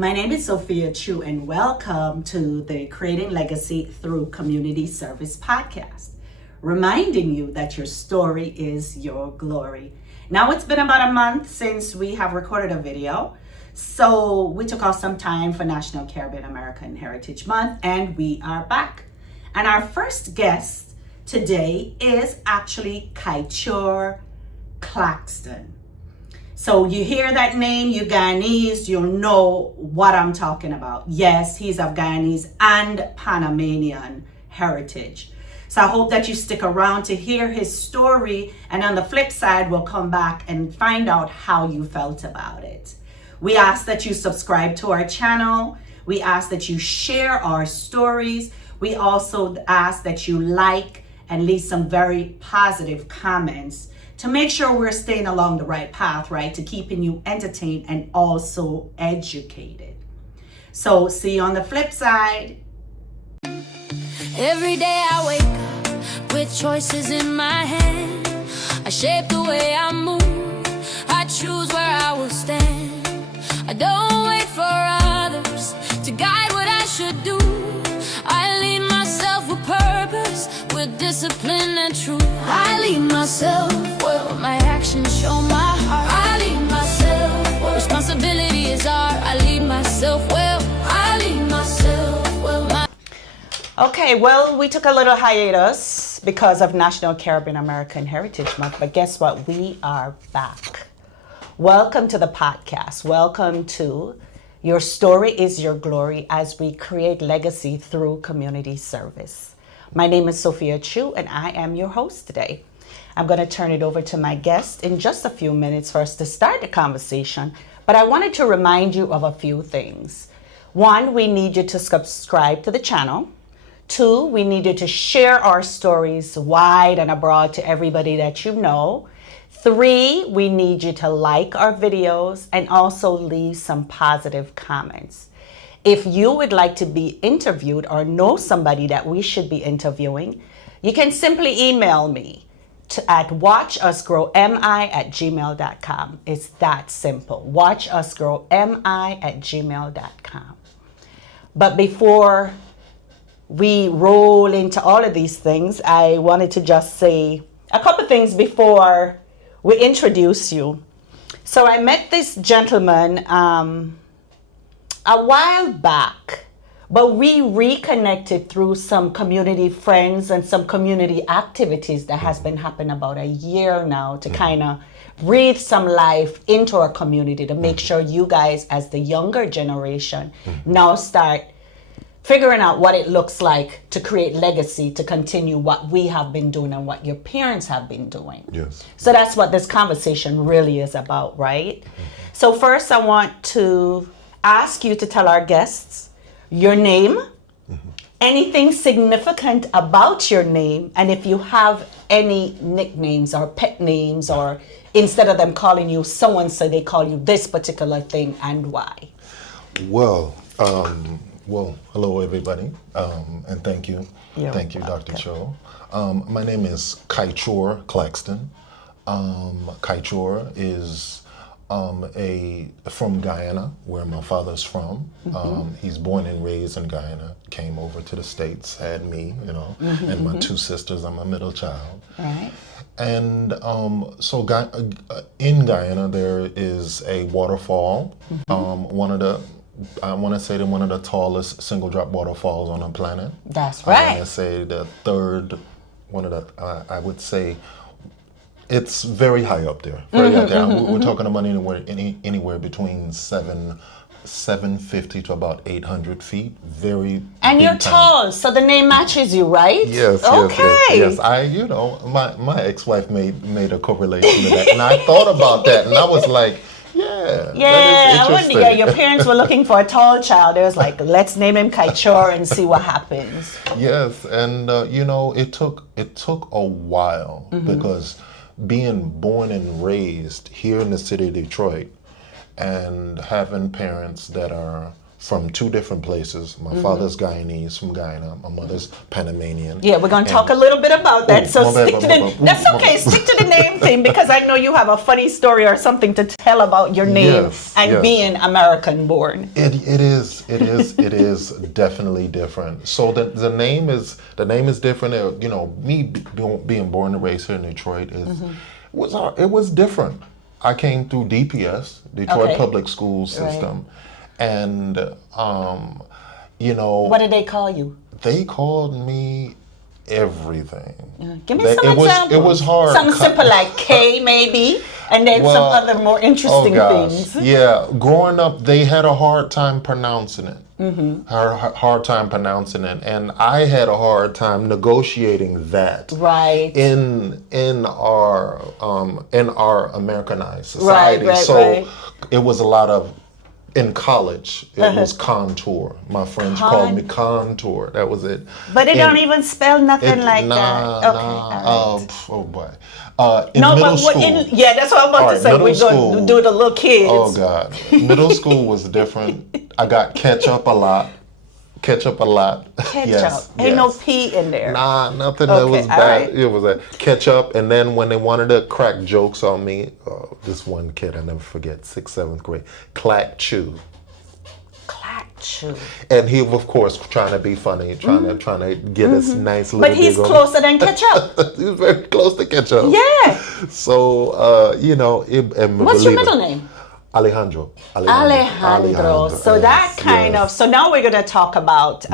My name is Sophia Chu, and welcome to the Creating Legacy Through Community Service podcast, reminding you that your story is your glory. Now, it's been about a month since we have recorded a video, so we took off some time for National Caribbean American Heritage Month, and we are back. And our first guest today is actually Kaieteur Claxton. So you hear that name, you Guyanese, you'll know what I'm talking about. Yes, he's of Guyanese and Panamanian heritage. So I hope that you stick around to hear his story, and on the flip side, we'll come back and find out how you felt about it. We ask that you subscribe to our channel. We ask that you share our stories. We also ask that you like and leave some very positive comments to make sure we're staying along the right path, right? To keeping you entertained and also educated. So see you on the flip side. Every day I wake up with choices in my hand. I shape the way I move. I choose where I will stand. I don't wait for others to guide what I should do. I lead myself with purpose, with discipline and truth. I lead myself well, my actions show my heart. I lead myself well, responsibility is art. I lead myself well, I lead myself well. Okay, well, we took a little hiatus because of National Caribbean American Heritage Month, but guess what? We are back. Welcome to the podcast. Welcome to Your Story is Your Glory as we create legacy through community service. My name is Sophia Chu, and I am your host today. I'm going to turn it over to my guest in just a few minutes for us to start the conversation, but I wanted to remind you of a few things. One, we need you to subscribe to the channel. Two, we need you to share our stories wide and abroad to everybody that you know. Three, we need you to like our videos and also leave some positive comments. If you would like to be interviewed or know somebody that we should be interviewing, you can simply email me at watchusgrowmi@gmail.com. It's that simple. watchusgrowmi@gmail.com. But before we roll into all of these things, I wanted to just say a couple things before we introduce you. So I met this gentleman a while back, but we reconnected through some community friends and some community activities that has been happening about a year now to kind of breathe some life into our community to make sure you guys as the younger generation now start figuring out what it looks like to create legacy, to continue what we have been doing and what your parents have been doing. Yes. So that's what this conversation really is about, right? So first I want to ask you to tell our guests your name, anything significant about your name, and if you have any nicknames or pet names, or instead of them calling you so-and-so, they call you this particular thing, and why. Well, hello everybody, and thank you. Thank you, Dr. Cho. My name is Kaieteur Claxton. Kaieteur is from Guyana, where my father's from. He's born and raised in Guyana, came over to the States, had me, and my two sisters. I'm a middle child. Right. And so in Guyana, there is a waterfall, I want to say they're one of the tallest single drop waterfalls on the planet. That's right. I want to say the third, I would say it's very high up there. Very up there. We're talking about anywhere between 750 to about 800 feet. Very And you're tall, so the name matches you, right? Yes, okay. yes. My ex-wife made a correlation to that, and I thought about that, and I was like, yeah, your parents were looking for a tall child. It was like, let's name him Kaieteur and see what happens. Yes, and it took a while because being born and raised here in the city of Detroit and having parents that are from two different places. My father's Guyanese from Guyana. My mother's Panamanian. Yeah, we're going to talk a little bit about that. So stick to that's okay. Stick to the name thing, because I know you have a funny story or something to tell about your name and being American born. It is definitely different. So the name is different. You know, me being born and raised here in Detroit it was different. I came through DPS, Detroit Public School System, and you know. What did they call you? They called me everything. Give me some examples. It was hard. Something simple like K maybe, and then some other more interesting things. Yeah, growing up, they had a hard time pronouncing it. Hard time pronouncing it, and I had a hard time negotiating that. Right. In our Americanized society. So it was a lot of. In college, it was contour. My friends called me contour. That was it. But it don't even spell nothing like that. Oh boy. In middle school. That's what I'm about to say. We're going to do the little kids. Oh God. Middle school was different. I got ketchup a lot. Ketchup. Ain't no P in there. Nah, nothing that was bad. Right. It was a ketchup. And then when they wanted to crack jokes on me, this one kid I never forget, 6th, 7th grade, Claieteur. And he, of course, trying to be funny, trying to get us nice little. But he's closer than ketchup. He's very close to ketchup. Yeah. So you know, what's your middle name? Alejandro. So that kind of. So now we're going to talk about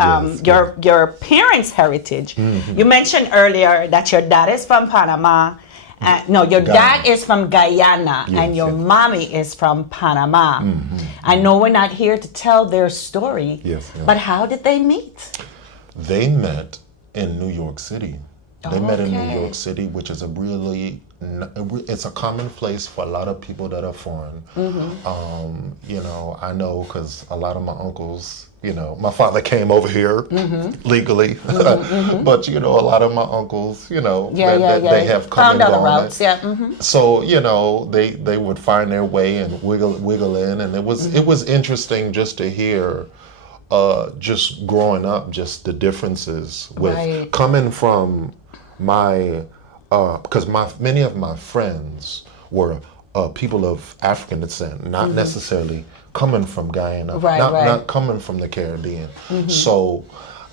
your parents' heritage. You mentioned earlier that your dad is from Panama. Your dad is from Guyana, and your mommy is from Panama. I know we're not here to tell their story, but how did they meet? They met in New York City. They met in New York City, which is it's a common place for a lot of people that are foreign. You know, I know because a lot of my uncles, you know, my father came over here legally, but you know, a lot of my uncles, you know, they have come and gone. So you know, they would find their way and wiggle in, and it was interesting just to hear. Just growing up, just the differences with coming from my, because many of my friends were people of African descent, not necessarily coming from Guyana, not coming from the Caribbean. So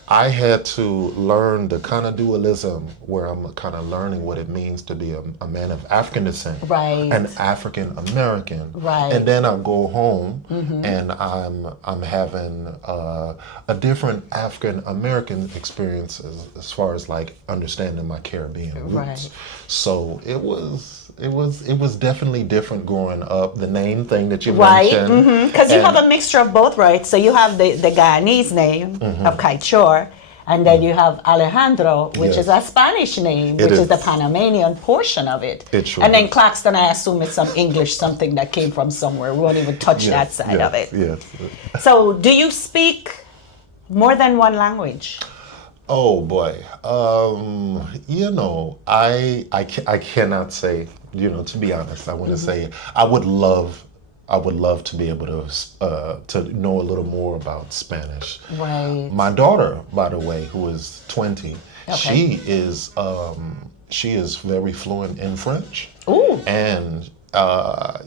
I had to learn the kind of dualism where I'm kind of learning what it means to be a man of African descent, an African American, and then I go home and I'm having a different African American experience as far as like understanding my Caribbean roots. So it was definitely different growing up. The name thing that you mentioned, because you have a mixture of both, right? So you have the Guyanese name of Kaieteur, and then you have Alejandro, which is a Spanish name, which is the Panamanian portion of it. And then Claxton, I assume it's some English, something that came from somewhere. We won't even touch that side of it. So do you speak more than one language? Oh boy, you know, I cannot say, you know, to be honest, I want to say I would love to be able to know a little more about Spanish. My daughter, by the way, who is 20, she is very fluent in French. And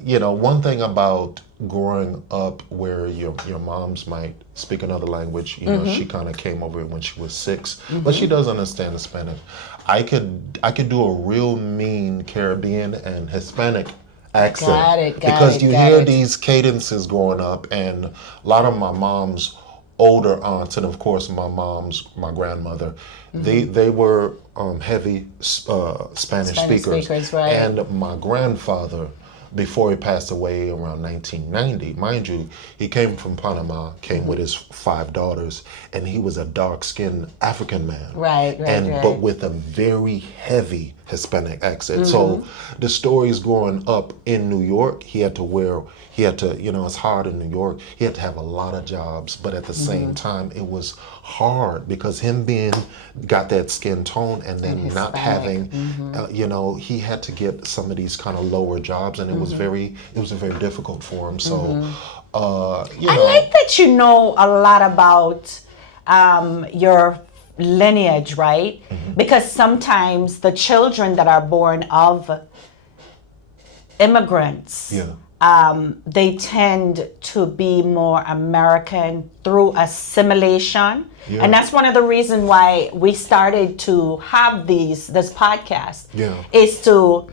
you know, one thing about growing up where your moms might speak another language, you know, she kind of came over when she was 6, but she does understand the Spanish. I could do a real mean Caribbean and Hispanic accent because you hear these cadences growing up, and a lot of my mom's older aunts, and of course my grandmother, they were heavy Spanish speakers, and my grandfather, before he passed away around 1990, mind you, he came from Panama, came with his 5 daughters, and he was a dark-skinned African man, but with a very heavy Hispanic accent. So the stories growing up in New York, he had to, you know, it's hard in New York. He had to have a lot of jobs, but at the same time, it was hard because him got that skin tone and then not having, you know, he had to get some of these kind of lower jobs, and it was very difficult for him. So I like that you know a lot about your lineage, right? Because sometimes the children that are born of immigrants, they tend to be more American through assimilation. And that's one of the reasons why we started to have this podcast, is to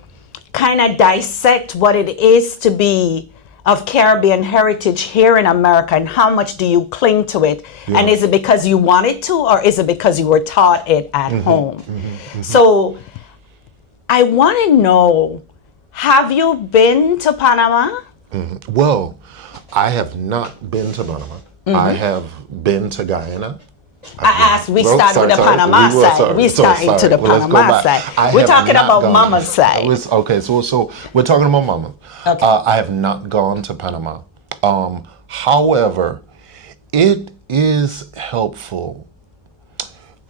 kind of dissect what it is to be of Caribbean heritage here in America, and how much do you cling to it? And is it because you wanted to, or is it because you were taught it at home? So I want to know, have you been to Panama? Well, I have not been to Panama. I have been to Guyana. We start with the Panama side. We starting to the Panama side. We're talking about Mama's side. Okay, so we're talking about Mama. Okay. I have not gone to Panama. However, it is helpful.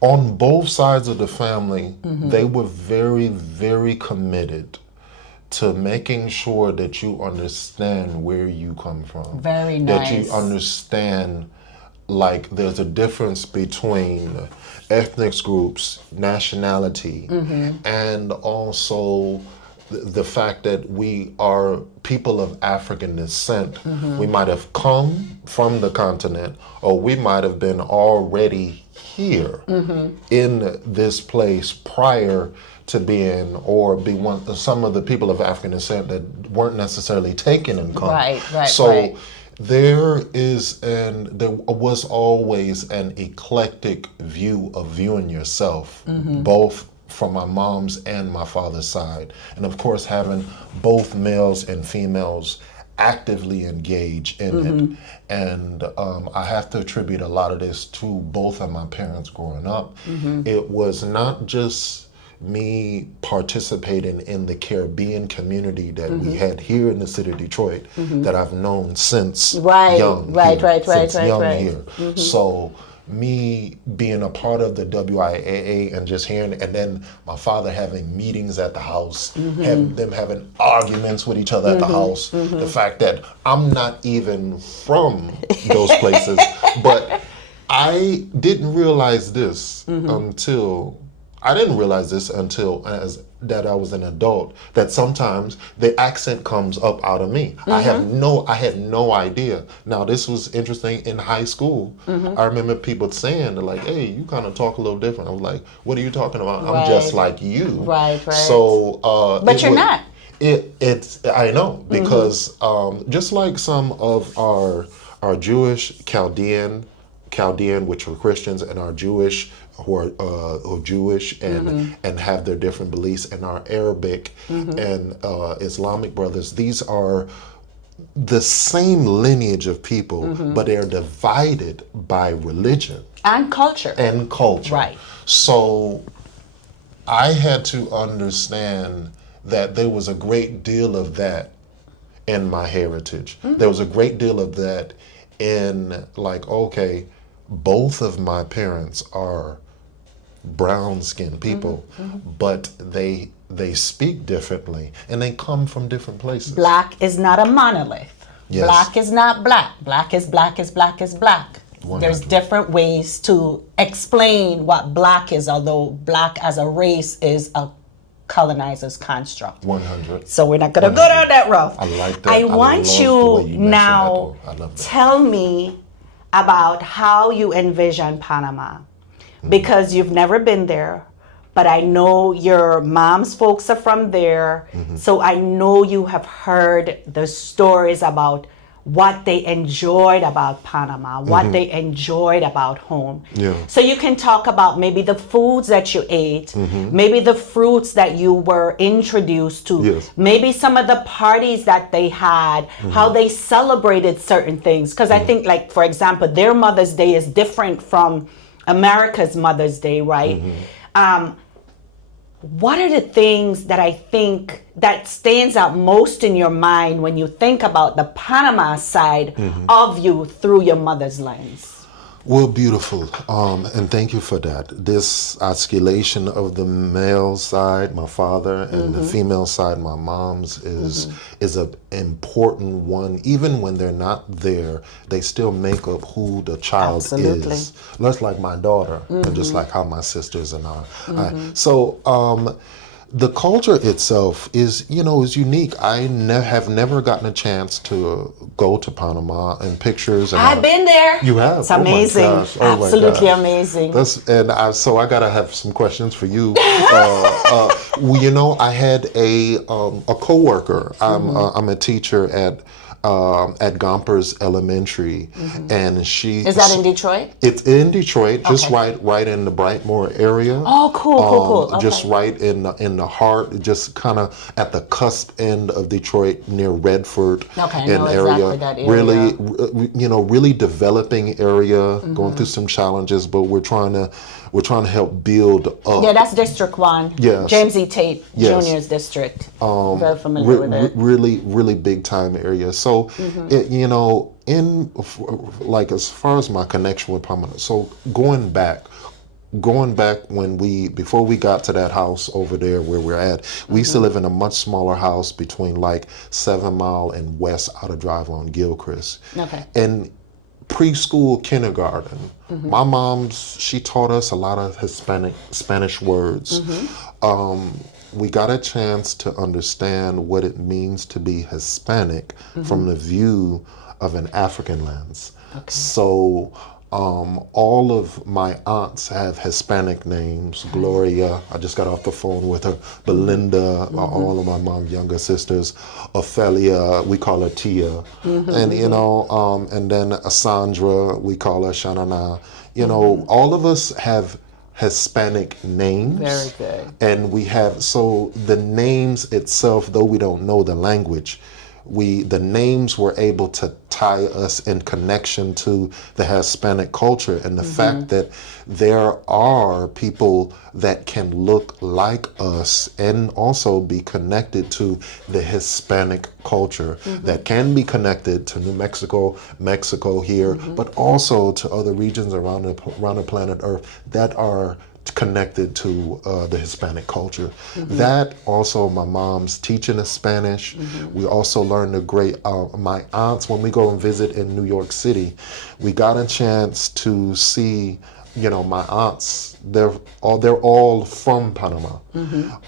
On both sides of the family, they were very, very committed to making sure that you understand where you come from. Very nice. That you understand, like, there's a difference between ethnic groups, nationality, and also the fact that we are people of African descent. We might have come from the continent, or we might have been already here in this place prior to being, or be one, some of the people of African descent that weren't necessarily taken and come. So there was always an eclectic view of viewing yourself, both from my mom's and my father's side. And of course, having both males and females actively engage in it. And I have to attribute a lot of this to both of my parents growing up. It was not just me participating in the Caribbean community that we had here in the city of Detroit, that I've known since young here. So me being a part of the WIAA and just hearing, and then my father having meetings at the house, having arguments with each other at the house, the fact that I'm not even from those places, but I didn't realize this until that I was an adult, that sometimes the accent comes up out of me. I had no idea. Now, this was interesting in high school. I remember people saying, like, hey, you kind of talk a little different. I was like, what are you talking about? I'm just like you. So, but you're not. I know, because just like some of our Jewish Chaldean, which were Christians, and our Jewish who are Jewish and have their different beliefs, and our Arabic and Islamic brothers, these are the same lineage of people, but they're divided by religion and culture. Right. So I had to understand that there was a great deal of that in my heritage. There was a great deal of that in, like, okay, both of my parents are brown-skinned people, but they speak differently, and they come from different places. Black is not a monolith. Black is not black. Black is black is black is black. 100. There's different ways to explain what black is, although black as a race is a colonizer's construct. 100. So we're not going to go down that road. I like that. I want you now, tell me about how you envision Panama, because you've never been there, but I know your mom's folks are from there. So I know you have heard the stories about what they enjoyed about Panama, what they enjoyed about home. So you can talk about maybe the foods that you ate, maybe the fruits that you were introduced to, maybe some of the parties that they had, how they celebrated certain things. Because I think, like, for example, their Mother's Day is different from America's Mother's Day, right? What are the things that I think that stands out most in your mind when you think about the Panama side of you through your mother's lens? Well, beautiful. And thank you for that. This osculation of the male side, my father, and the female side, my mom's, is an important one. Even when they're not there, they still make up who the child Absolutely. is. Just like my daughter, and just like how my sisters and the culture itself is, is unique. I have never gotten a chance to go to Panama and pictures. And I've been there. You have? It's Oh my amazing. gosh. Oh my Absolutely gosh. amazing. So I gotta have some questions for you. I had a coworker. I'm a teacher at Gompers Elementary, and she Is that in Detroit? It's in Detroit, just Okay. right in the Brightmoor area. Oh, cool. Okay. Just right in the heart, just kind of at the cusp end of Detroit, near Redford. Okay, I an know area. exactly that area. Really developing area, going through some challenges, but we're trying to help build up. Yeah, that's District 1. Yes. James E. Tate Yes. Jr.'s district. Very familiar with it. Really big time area. So, as far as my connection with Panama, so going back before we got to that house over there where we're at, we used to live in a much smaller house between like 7 Mile and West Outer Drive on Gilchrist. Okay. And preschool, kindergarten, my she taught us a lot of Spanish words. We got a chance to understand what it means to be Hispanic from the view of an African lens. Okay. So all of my aunts have Hispanic names. Gloria, I just got off the phone with her. Belinda, all of my mom's younger sisters. Ophelia, we call her Tia. And, and then Sandra, we call her Shanana. All of us have Hispanic names. Very good. And we have, so the names itself, though we don't know the language, the names were able to tie us in connection to the Hispanic culture, and the fact that there are people that can look like us and also be connected to the Hispanic culture, that can be connected to New Mexico, Mexico here, but also to other regions around the planet Earth that are connected to the Hispanic culture. That also, my mom's teaching us Spanish. We also learned my aunts, when we go and visit in New York City, we got a chance to see, my aunts, they're all from Panama.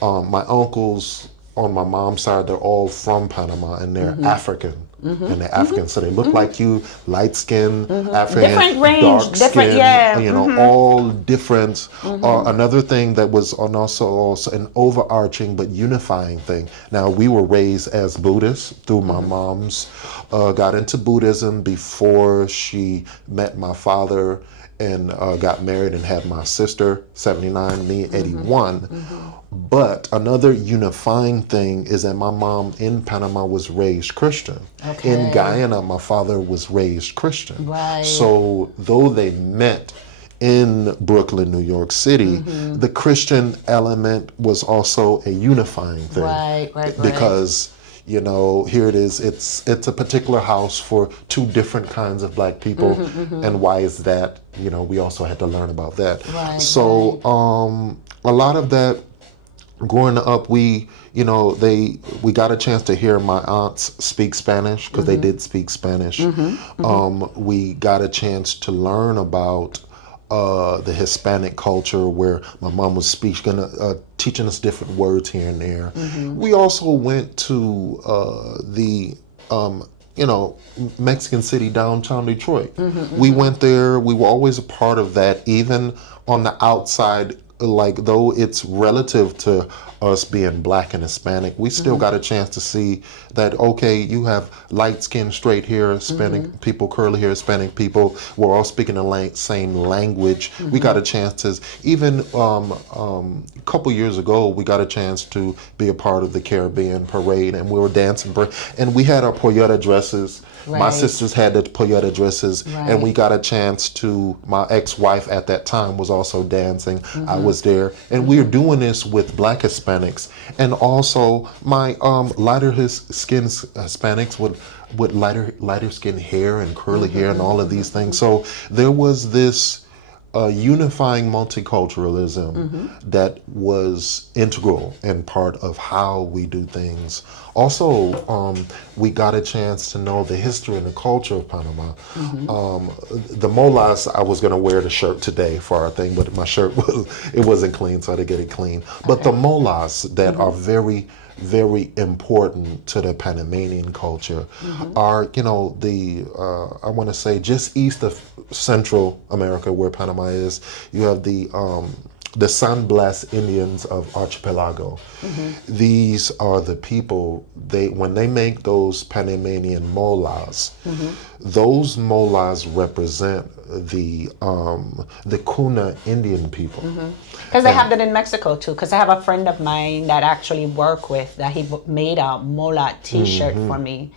My uncles on my mom's side, they're all from Panama, and they're African. And they're African, so they look like you, light skin, African, Different range, dark different, skin, yeah. all different. Another thing that was also an overarching but unifying thing. Now, we were raised as Buddhists through my mom's, got into Buddhism before she met my father and got married and had my sister, 79, me, 81. But another unifying thing is that my mom in Panama was raised Christian. Okay. In Guyana, my father was raised Christian. Right. So though they met in Brooklyn, New York City, the Christian element was also a unifying thing. Right. Because here it is. It's a particular house for two different kinds of Black people, and why is that? We also had to learn about that. Right, so a lot of that. Growing up, we got a chance to hear my aunts speak Spanish, because they did speak Spanish. We got a chance to learn about the Hispanic culture, where my mom was teaching us different words here and there. We also went to the Mexican City, downtown Detroit. We went there. We were always a part of that, even on the outside. Like, though it's relative to us being Black and Hispanic, we still got a chance to see that, okay, you have light skin, straight hair, Hispanic people, curly hair, Hispanic people. We're all speaking the same language. We got a chance to, even a couple years ago, we got a chance to be a part of the Caribbean parade, and we were dancing, and we had our pollera dresses. Right. My sisters had the pollera dresses, and we got a chance to, my ex-wife at that time was also dancing. I was there, and we were doing this with Black Hispanics, and also my lighter skin Hispanics would with lighter skin hair and curly hair and all of these things. So there was this unifying multiculturalism that was integral and part of how we do things. Also, we got a chance to know the history and the culture of Panama. The molas, I was going to wear the shirt today for our thing, but my shirt wasn't clean, so I had to get it clean. But the molas that are very, very important to the Panamanian culture are, you know, I want to say just east of Central America, where Panama is. You have the San Blas Indians of Archipelago. These are the people, when they make those Panamanian molas, those molas represent the Kuna Indian people. Because they have that in Mexico too. Because I have a friend of mine that actually work with that. He made a mola T-shirt for me.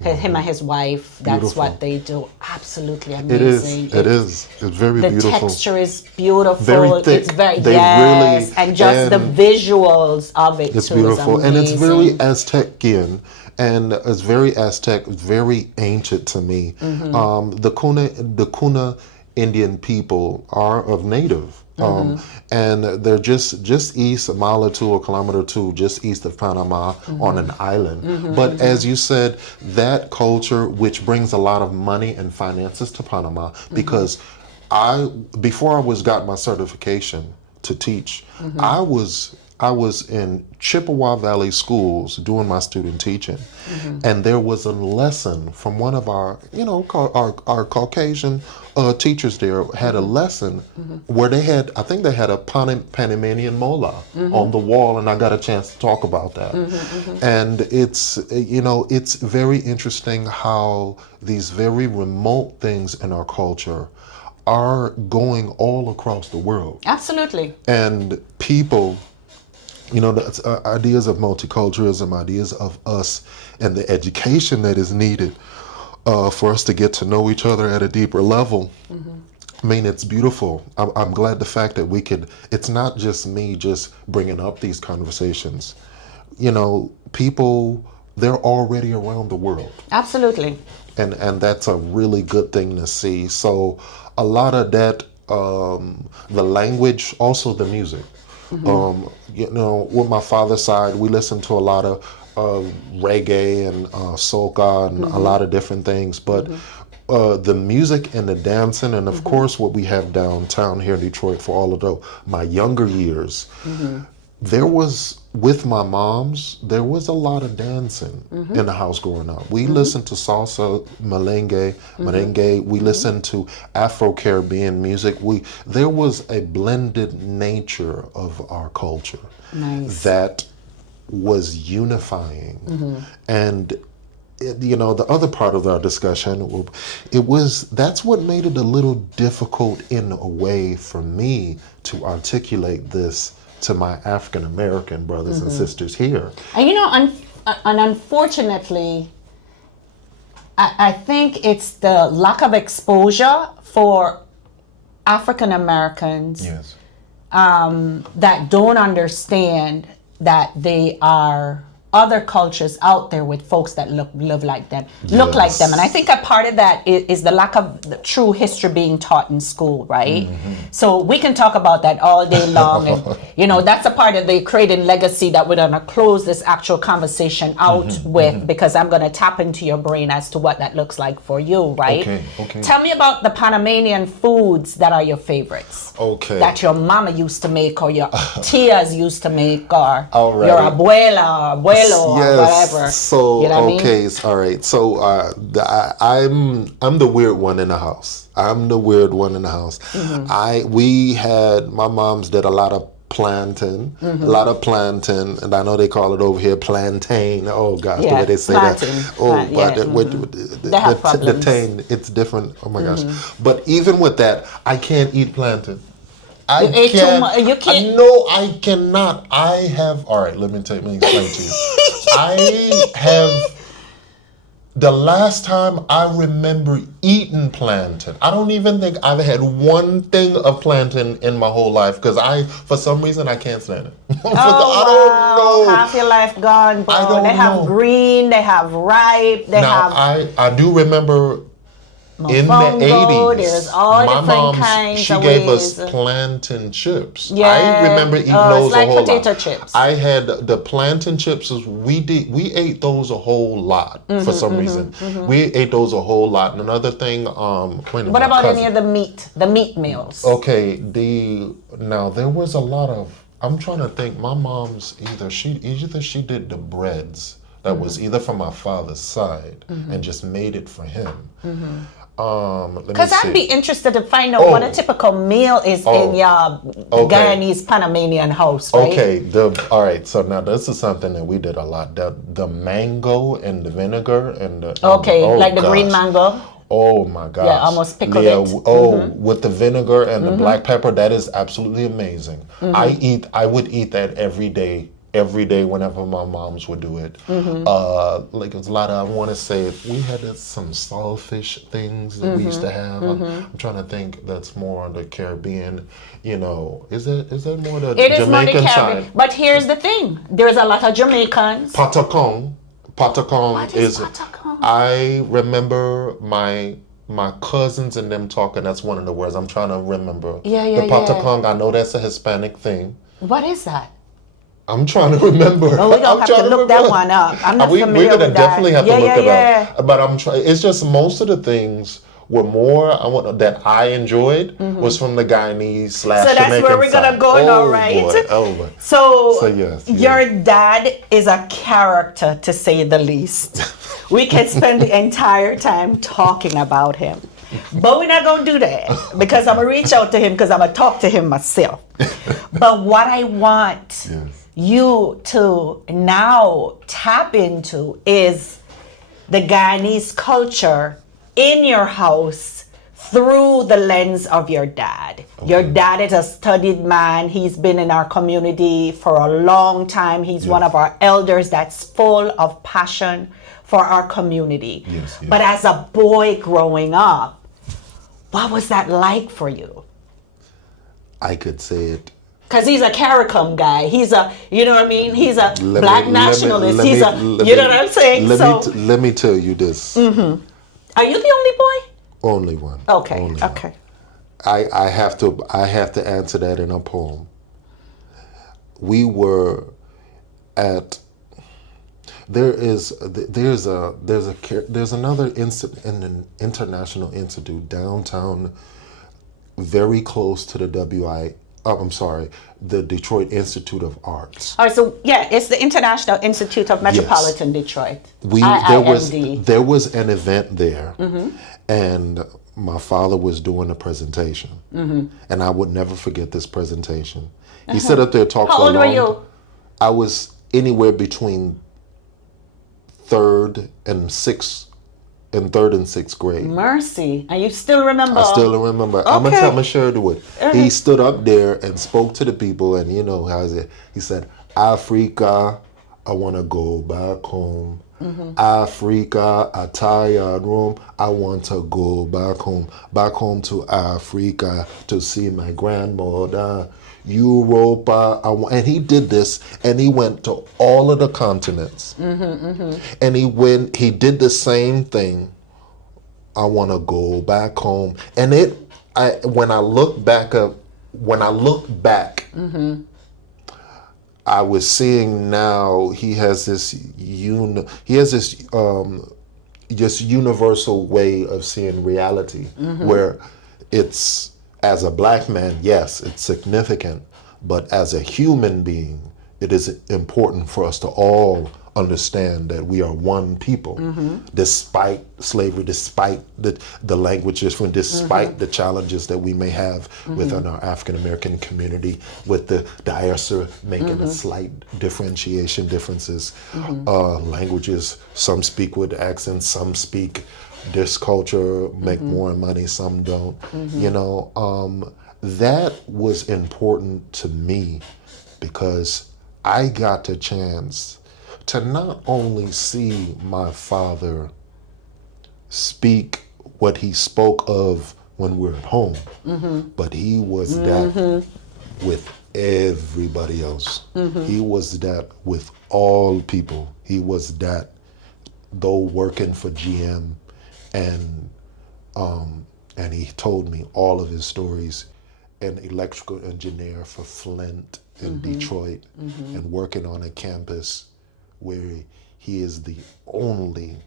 Him and his wife, that's Beautiful. what they do. Absolutely amazing. It is. It's very beautiful. The texture is beautiful. Very thick. It's very, They yes. really- And just the visuals of it It's too beautiful, is and amazing. it's very Aztecian, and it's very Aztec, very ancient to me. The Kuna Indian people are of native, and they're just east, a mile or two, a kilometer or two, just east of Panama on an island. But as you said, that culture, which brings a lot of money and finances to Panama, because before I got my certification to teach, I was in Chippewa Valley schools doing my student teaching, and there was a lesson from one of our Caucasian teachers there had a lesson where I think they had a Panamanian mola on the wall, and I got a chance to talk about that. And it's very interesting how these very remote things in our culture are going all across the world. Absolutely. And people, the ideas of multiculturalism, ideas of us, and the education that is needed for us to get to know each other at a deeper level. I mean, it's beautiful. I'm glad the fact that it's not just me just bringing up these conversations. People, they're already around the world. Absolutely. And that's a really good thing to see. So a lot of that, the language, also the music. With my father's side, we listen to a lot of reggae and soca and a lot of different things, but the music and the dancing, and of course what we have downtown here in Detroit for all of my younger years, there was, with my mom's, there was a lot of dancing in the house growing up. We listened to salsa, merengue, we listened to Afro-Caribbean music. There was a blended nature of our culture that was unifying. And the other part of our discussion, that's what made it a little difficult in a way for me to articulate this to my African American brothers and sisters here. And unfortunately, I think it's the lack of exposure for African Americans that don't understand that they are other cultures out there with folks that look like them. And I think a part of that is the lack of the true history being taught in school, right? So we can talk about that all day long, and that's a part of the creating legacy that we're going to close this actual conversation out with, because I'm going to tap into your brain as to what that looks like for you, right? Okay. Tell me about the Panamanian foods that are your favorites. Okay. That your mama used to make, or your tias used to make, or Alrighty. your abuela, or whatever. So okay, all right. So I'm the weird one in the house. My mom's did a lot of plantain, and I know they call it over here plantain. Oh gosh, the way they say plantain. that. The tain, it's different. Oh my gosh. But even with that, I can't eat plantain. You can't. No, I cannot. All right, let me explain to you. I have, the last time I remember eating plantain, I don't even think I've had one thing of plantain in my whole life, because for some reason, I can't stand it. I don't know. Half your life gone, bro. I don't They have know. green, they have ripe, they Now, have I do remember in the mofongo. 80s, There's all my different mom, kinds she of gave ways. us plantain chips. Yeah. I remember eating Oh, those it's like a whole potato lot. chips. I had the plantain chips. We ate those a whole lot for some reason. We ate those a whole lot. And another thing, What about any of the meat meals? Okay, now there was a lot of. I'm trying to think. My mom's either she did the breads that was either from my father's side and just made it for him. Because I'd be interested to find out what a typical meal is in your Guyanese Panamanian house, right? Okay, all right. So now this is something that we did a lot. The mango and the vinegar and the like the green mango. Oh my gosh. Yeah, almost pickled it. With the vinegar and the black pepper, that is absolutely amazing. I would eat that every day whenever my moms would do it. Like it's a lot of, I want to say, we had some saltfish things that we used to have. I'm trying to think that's more on the Caribbean. You know, is that more the It is more the Jamaican Caribbean. side? But here's the thing. There's a lot of Jamaicans. Patacon. What is patacon? I remember my cousins and them talking. That's one of the words I'm trying to remember. Yeah, the patacon. I know that's a Hispanic thing. What is that? I'm trying to remember. Oh, we're going to have to look that one up. I'm not familiar we're gonna with definitely that. have to look it up. But I'm trying. It's just most of the things were more that I enjoyed was from the Guyanese / So that's Jamaican where we're side. going to go now, right? Boy, oh boy. So yes, your dad is a character, to say the least. We can spend the entire time talking about him. But we're not going to do that because I'm going to reach out to him because I'm going to talk to him myself. But what I want you to now tap into is the Guyanese culture in your house through the lens of your dad. Okay. Your dad is a studied man. He's been in our community for a long time. He's one of our elders that's full of passion for our community. But as a boy growing up, what was that like for you? I could say it. Because he's a CARICOM guy. He's a, you know what I mean? He's a black nationalist. You know what I'm saying? Let me tell you this. Are you the only boy? Only one. Okay. Only okay. One. I have to answer that in a poem. We were at. There's another international institute downtown, very close to the the Detroit Institute of Arts. All right, so it's the International Institute of Metropolitan Detroit. There was an event there, and my father was doing a presentation, and I would never forget this presentation. He sat up there talked for a long. How old were you? I was anywhere between third and sixth grade. Mercy. And you still remember? I still remember. Okay. I'm going to share it with. He stood up there and spoke to the people, and you know how is it? He said, Africa, I want to go back home. Africa, a tired room. I want to go back home to Africa to see my grandmother. Europa, and he did this, and he went to all of the continents, and he did the same thing. I want to go back home, and when I look back, I was seeing now he has this just universal way of seeing reality, where it's. As a black man, yes, it's significant, but as a human being, it is important for us to all understand that we are one people, despite slavery, despite the language difference, despite the challenges that we may have within our African American community, with the diaspora making a slight differences, languages. Some speak with accents, some speak. This culture make more money, some don't. You know, that was important to me because I got the chance to not only see my father speak what he spoke of when we're at home, but he was that with everybody else. He was that with all people. He was that though working for GM, and he told me all of his stories. An electrical engineer for Flint in Detroit, and working on a campus where he is the only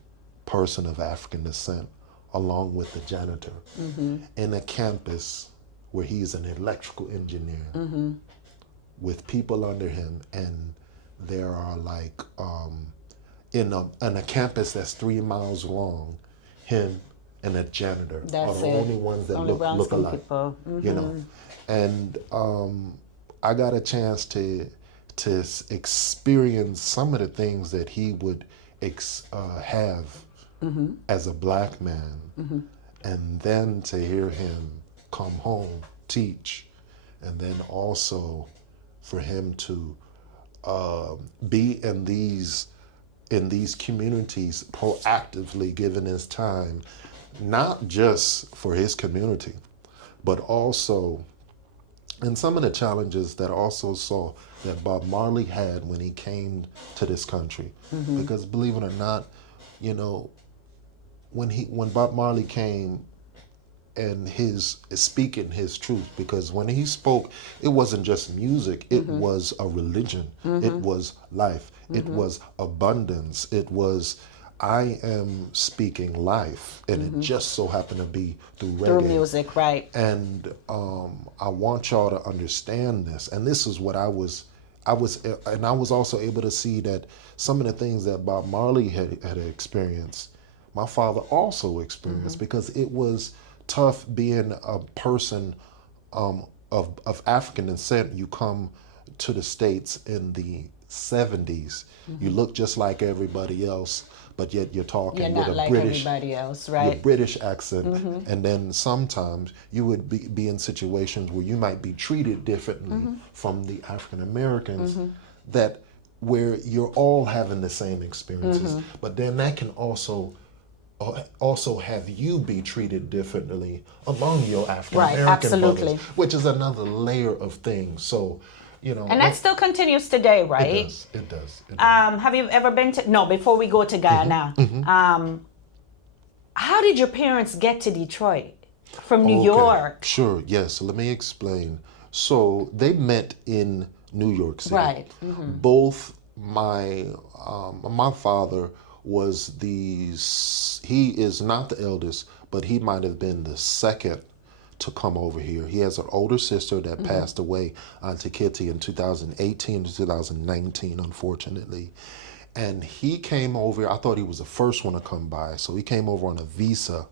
person of African descent, along with the janitor, in a campus where he's an electrical engineer with people under him, and there are like in a campus that's 3 miles long, him and a janitor are the only ones that look alike. People. You know, and I got a chance to experience some of the things that he would have as a black man, and then to hear him come home, teach, and then also for him to be in these communities proactively, giving his time, not just for his community, but also in some of the challenges that I also saw that Bob Marley had when he came to this country. Because believe it or not, you know, when Bob Marley came and his speaking his truth, because when he spoke, it wasn't just music, it was a religion, it was life, it was abundance, it was, I am speaking life, and it just so happened to be through reggae. Through music, right. And I want y'all to understand this, and this is what I was also able to see that some of the things that Bob Marley had experienced, my father also experienced, because it was tough being a person of African descent. You come to the States in the 70s, you look just like everybody else, but yet you're talking with a like British, everybody else, right? British accent, and then sometimes you would be in situations where you might be treated differently from the African Americans, that where you're all having the same experiences, but then that can also have you be treated differently among your African American brothers, which is another layer of things. So, you know, and that still continues today, right? It does. Have you ever been to? No. Before we go to Guyana, how did your parents get to Detroit from New York? Sure. Yes. Let me explain. So they met in New York City. Right. Both my father was he is not the eldest, but he might have been the second to come over here. He has an older sister that passed away, Auntie Kitty, in 2018 to 2019, unfortunately. And he came over, I thought he was the first one to come by, so he came over on a visa.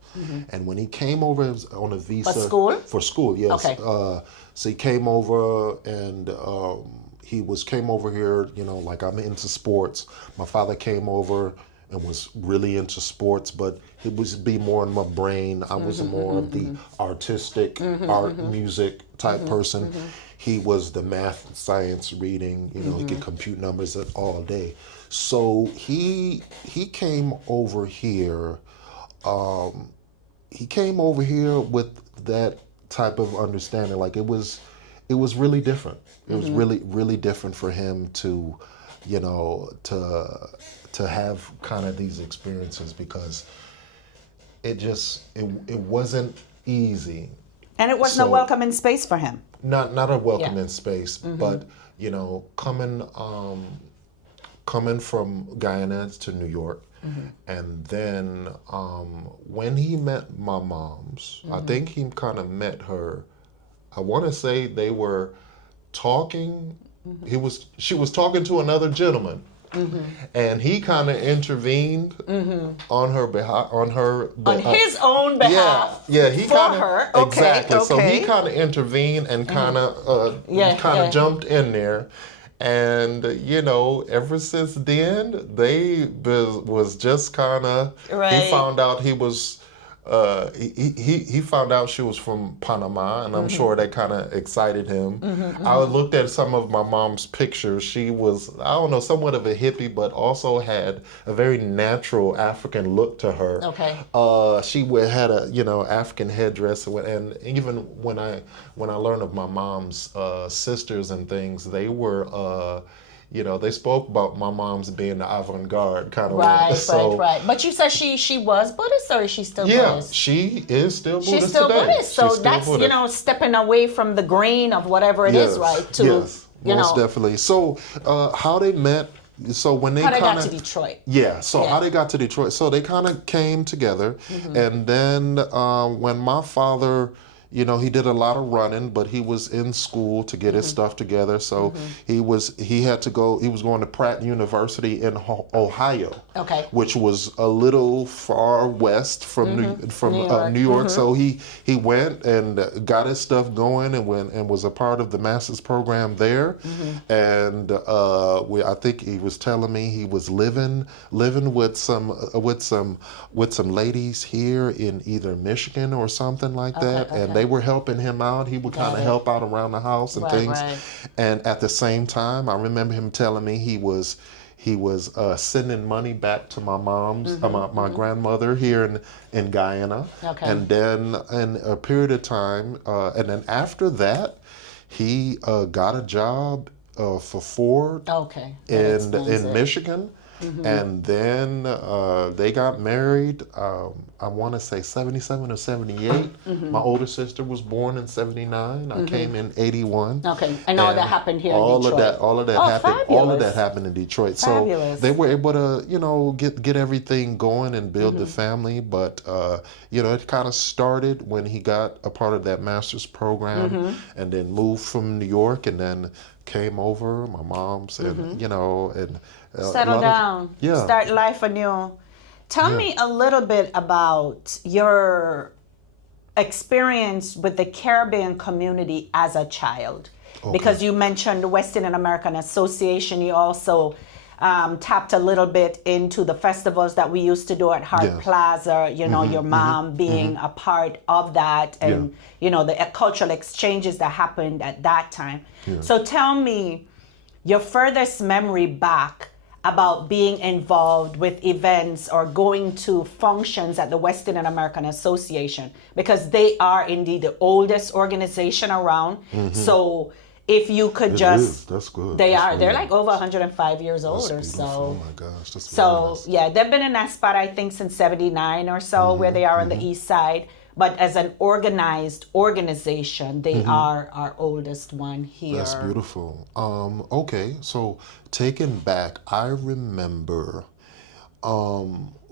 And when he came over on a visa... For school? For school, yes. Okay. So he came over, and came over here, you know, like, I'm into sports. My father came over and was really into sports, but it was be more in my brain. I was more of the artistic, art, music type person. He was the math, science, reading, you know, he could compute numbers all day. So he came over here, with that type of understanding. Like, it was really different. It was really different for him to, you know, to have kind of these experiences, because it wasn't easy. And it wasn't a welcoming space for him. Not a welcoming space, but, you know, coming from Guyana to New York, and then when he met my mom's, I think he kind of met her, I want to say they were talking, she was talking to another gentleman, and he kind of intervened on her behalf, on his own behalf. Yeah, he kind of exactly. So he kind of intervened and kind of jumped in there, and you know, ever since then they was just kind of. Right. He found out he was he found out she was from Panama, and I'm sure that kind of excited him. I looked at some of my mom's pictures. She was, I don't know, somewhat of a hippie, but also had a very natural African look to her. Okay. She had a African headdress, and even when I learned of my mom's sisters and things, they were. They spoke about my mom's being the avant-garde kind of Right, one. So, right. But you said she was Buddhist, or is she still yeah, Buddhist? she is still Buddhist She's still today. Buddhist, so She's still that's Buddhist. stepping away from the grain of whatever it is, right? To Yes, most definitely. So how they met? So when they how they kind got to of Detroit. yeah. So how they got to Detroit? So they kind of came together, and then when my father. He did a lot of running, but he was in school to get his stuff together. So he was going to Pratt University in Ohio, Okay. which was a little far west from New York. So he went and got his stuff going and was a part of the master's program there. And I think he was telling me he was living with some ladies here in either Michigan or something like that, and they were helping him out. He would kind of help out around the house and things. Right. And at the same time, I remember him telling me he was sending money back to my mom's my grandmother here in Guyana. Okay. And then in a period of time, and then after that, he got a job for Ford. Okay. in Michigan. And then they got married. I want to say 77 or 78. My older sister was born in 79. I came in 81. Okay, and all that happened here in Detroit. All of that Oh, happened. fabulous. All of that happened in Detroit. Fabulous. So they were able to, get everything going and build the family. But it kind of started when he got a part of that master's program, and then moved from New York, and then came over. My mom's and Settle down. Start life anew. Tell me a little bit about your experience with the Caribbean community as a child. Okay. Because you mentioned the West Indian American Association. You also tapped a little bit into the festivals that we used to do at Hart Plaza, your mom being a part of that, and, the cultural exchanges that happened at that time. Yeah. So tell me your furthest memory back about being involved with events or going to functions at the West Indian American Association, because they are indeed the oldest organization around. So if you could that's good. They're like over 105 years old or so. Oh my gosh, that's so nice. Yeah, they've been in that spot I think since 79 or so, where they are on the east side. But as an organized organization, they are our oldest one here. That's beautiful. Okay, so taken back, I remember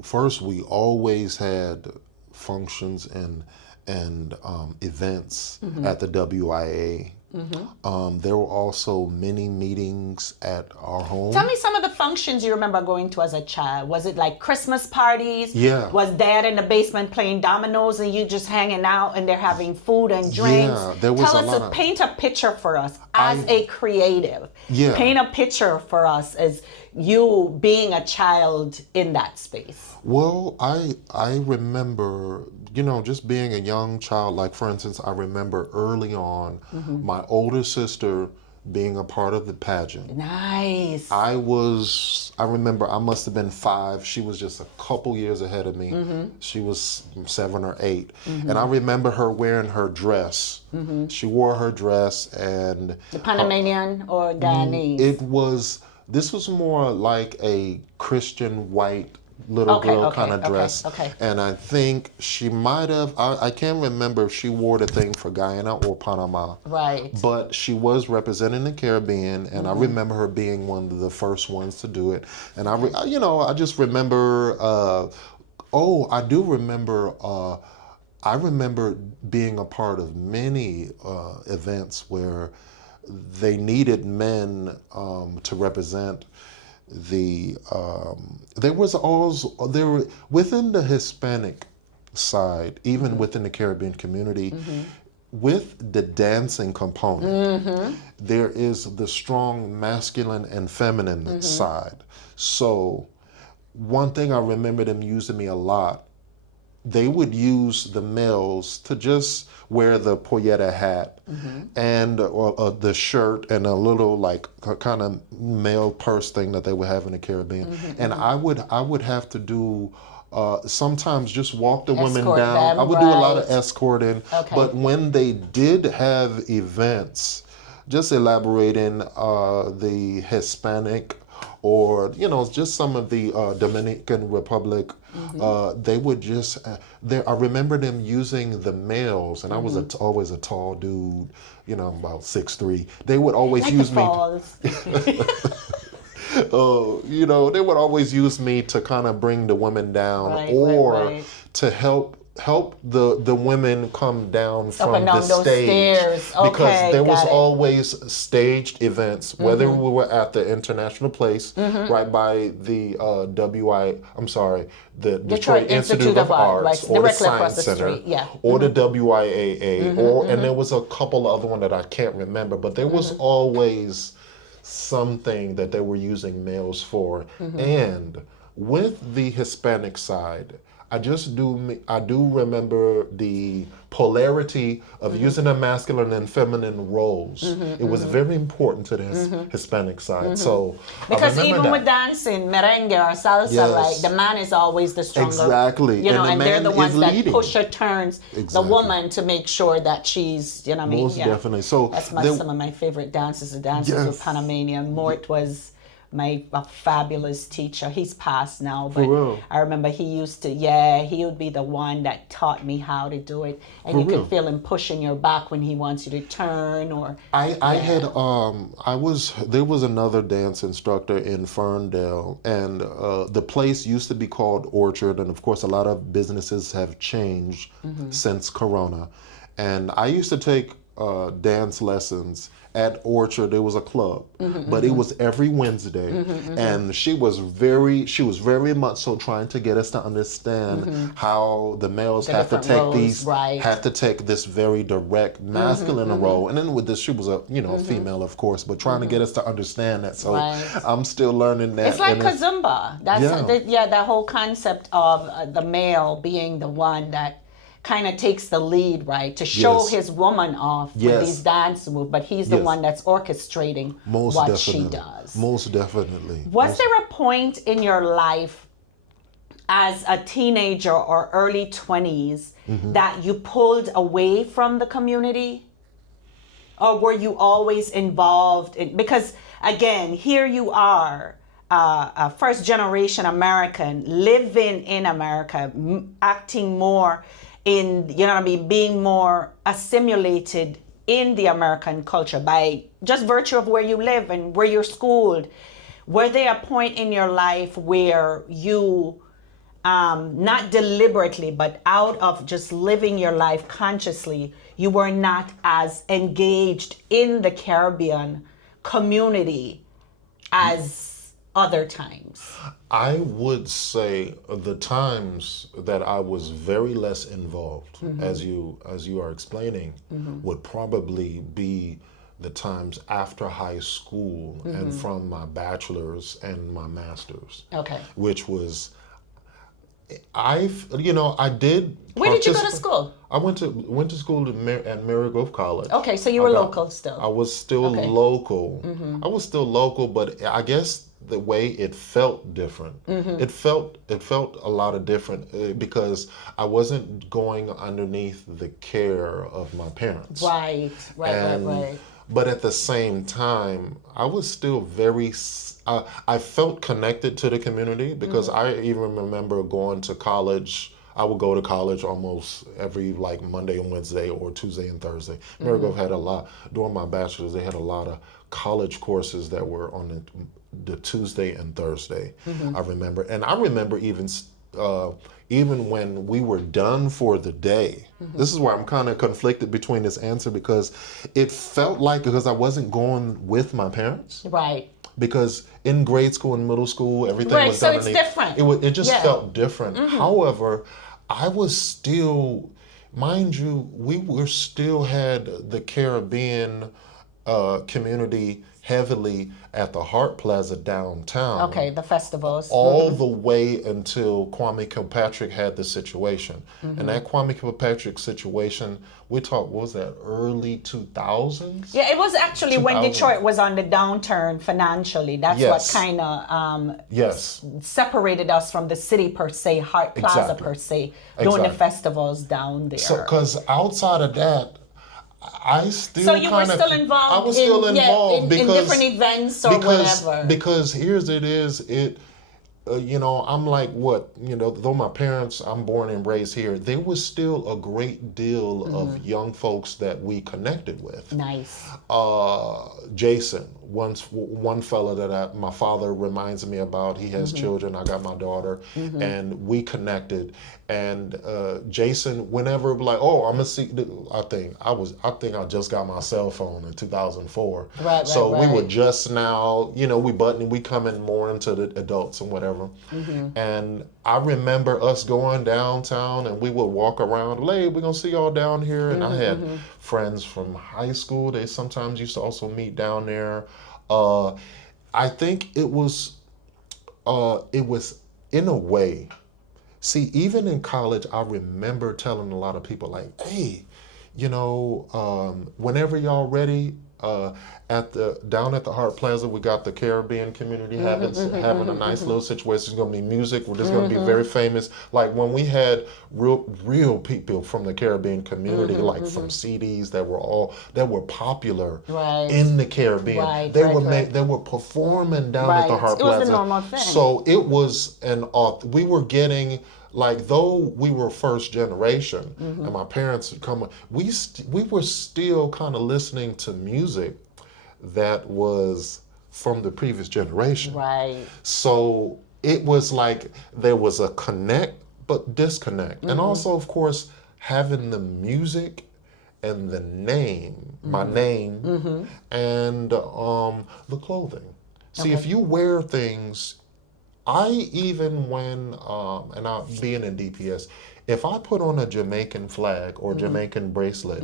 first we always had functions and events at the WIA. There were also many meetings at our home. Tell me some of the functions you remember going to as a child. Was it like Christmas parties? Yeah. Was Dad in the basement playing dominoes and you just hanging out and they're having food and drinks? Yeah, there was paint a picture for us as a creative. Yeah. Paint a picture for us as you being a child in that space. Well, I remember, just being a young child. Like, for instance, I remember early on my older sister being a part of the pageant. Nice. I remember I must have been 5. She was just a couple years ahead of me. She was 7 or 8. And I remember her wearing her dress. She wore her dress, and the Panamanian or Guyanese? This was more like a Christian white little girl kind of dress. Okay. And I think she might have, I can't remember if she wore the thing for Guyana or Panama. Right. But she was representing the Caribbean, and I remember her being one of the first ones to do it. And I just remember, I do remember, I remember being a part of many events where they needed men to represent there were within the Hispanic side, even within the Caribbean community, with the dancing component, there is the strong masculine and feminine side. So one thing I remember them using me a lot they would use the males to just wear the pollera hat and the shirt and a little like kind of male purse thing that they would have in the Caribbean. And I would have to do sometimes just walk the women Escort down. them, I would do a lot of right. escorting. Okay. But when they did have events, just elaborating the Hispanic or just some of the Dominican Republic, they would just I remember them using the males, and I was always a tall dude, about 6'3". They would always Like use the me. falls. They would always use me to kind of bring the women down, Right, or right. to help the women come down from and down the those stage, stairs. because Okay, there was got it. always staged events, whether we were at the International Place, right by the the Detroit Institute of Arts, right, or the directly across Science the Center, street, yeah. or the WIAA, and there was a couple other one that I can't remember, but there was always something that they were using males for. And with the Hispanic side, I do remember the polarity of using the masculine and feminine roles. It was very important to the Hispanic side. So Because I remember even that. with dancing, merengue or salsa, Yes. like the man is always the stronger. Exactly. And they're man the ones is that leading. push or turns the Exactly. woman to make sure that she's, what I mean? Most definitely. So that's there- some of my favorite dances, the dances Yes. with Panamania. Mort was a fabulous teacher. He's passed now, but real? I remember he would be the one that taught me how to do it. And For you real? could feel him pushing your back when he wants you to turn or... There was another dance instructor in Ferndale, and the place used to be called Orchard, and of course a lot of businesses have changed since Corona. And I used to take dance lessons at Orchard. There was a club, but it was every Wednesday, and she was very much so trying to get us to understand how the males The have to different take roles, right. have to take this very direct masculine role, and then with this, she was a female, of course, but trying to get us to understand that. So Right. I'm still learning that. It's like and Kazumba. That's Yeah. that whole concept of the male being the one that kind of takes the lead, right, to show Yes. his woman off with Yes. these dance moves, but he's the Yes. one that's orchestrating Most what definitely. she does. Most definitely. Was there a point in your life as a teenager or early 20s that you pulled away from the community? Or were you always involved in, because again, here you are, a first generation American living in America, acting more in, being more assimilated in the American culture by just virtue of where you live and where you're schooled. Were there a point in your life where you, not deliberately, but out of just living your life consciously, you were not as engaged in the Caribbean community as other times? I would say the times that I was very less involved, as you are explaining, would probably be the times after high school and from my bachelor's and my master's. Okay. Which was, I did. Where did you go to school? I went to school at Marygrove College. Okay, so you were local still. I was still Okay. local. I was still local, but I guess the way it felt different. It felt a lot of different because I wasn't going underneath the care of my parents. Right. But at the same time, I was still I felt connected to the community because I even remember going to college. I would go to college almost every Monday and Wednesday or Tuesday and Thursday. Marygrove had a lot, during my bachelor's, they had a lot of college courses that were on the Tuesday and Thursday. I remember. And I remember even when we were done for the day, this is where I'm kind of conflicted between this answer because it felt like, because I wasn't going with my parents. Right. Because in grade school and middle school, everything Right, was so done. it's different. It just felt different. However, I was still, mind you, we still had the Caribbean community heavily at the Hart Plaza downtown. Okay, the festivals. All the way until Kwame Kilpatrick had the situation. And that Kwame Kilpatrick situation, we talked, what was that, early 2000s? Yeah, it was actually when Detroit was on the downturn financially. That's what kind of separated us from the city per se, Hart Plaza per se, doing the festivals down there. So, because outside of that, I still so you were still involved. I was still involved in different events or whatever. Because here's it is. You know, I'm like what, you know, though my parents, I'm born and raised here, there was still a great deal of young folks that we connected with. Nice. Jason, one fella that my father reminds me about, he has children, I got my daughter, and we connected. And Jason, whenever like, oh, I'm gonna see, I think I just got my cell phone in 2004. So we were just now, you know, we coming more into the adults and whatever. And I remember us going downtown and we would walk around, we're gonna see y'all down here. And I had friends from high school, they sometimes used to also meet down there. I think it was in a way, see, even in college, I remember telling a lot of people like, hey, you know, whenever y'all ready, down at the Hart Plaza, we got the Caribbean community having a nice little situation. There's gonna be music. There's gonna be very famous. Like when we had real people from the Caribbean community, like from CDs that were popular in the Caribbean. They were performing down at the Hart Plaza. It was a normal thing. So it was we were getting. Like, though we were first generation and my parents had come, we were still kind of listening to music that was from the previous generation. Right. So it was like there was a connect but disconnect. And also, of course, having the music and the name, my name, and the clothing. See, if you wear things, when being in DPS, if I put on a Jamaican flag or Jamaican bracelet,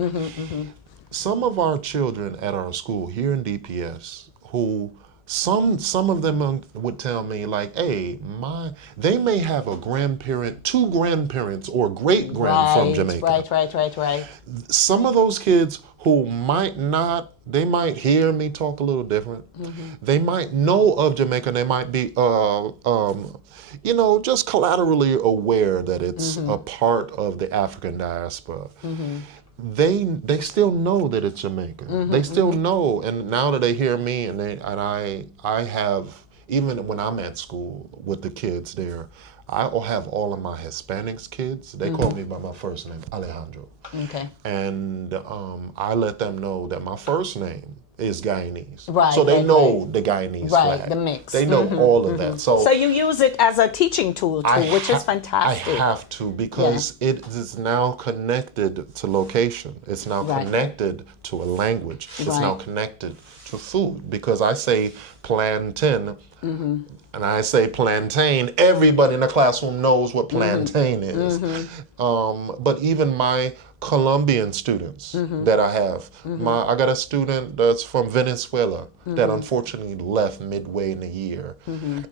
some of our children at our school here in DPS, who some of them would tell me like, hey, they may have two grandparents or great grand from Jamaica. Right. Some of those kids who they might hear me talk a little different. They might know of Jamaica. They might be, you know, just collaterally aware that it's a part of the African diaspora. They still know that it's Jamaica. They still know, and now that they hear me, I have, even when I'm at school with the kids there, I have all of my Hispanics kids. They call me by my first name, Alejandro. Okay. And I let them know that my first name is Guyanese. Right. So they know the Guyanese flag. Right, the mix. They know all of that. So you use it as a teaching tool too, which is fantastic. I have to, because it is now connected to location. It's now connected to a language. It's now connected to food. Because I say plantain, and I say plantain, everybody in the classroom knows what plantain is. But even my Colombian students that I have, I got a student that's from Venezuela that unfortunately left midway in the year,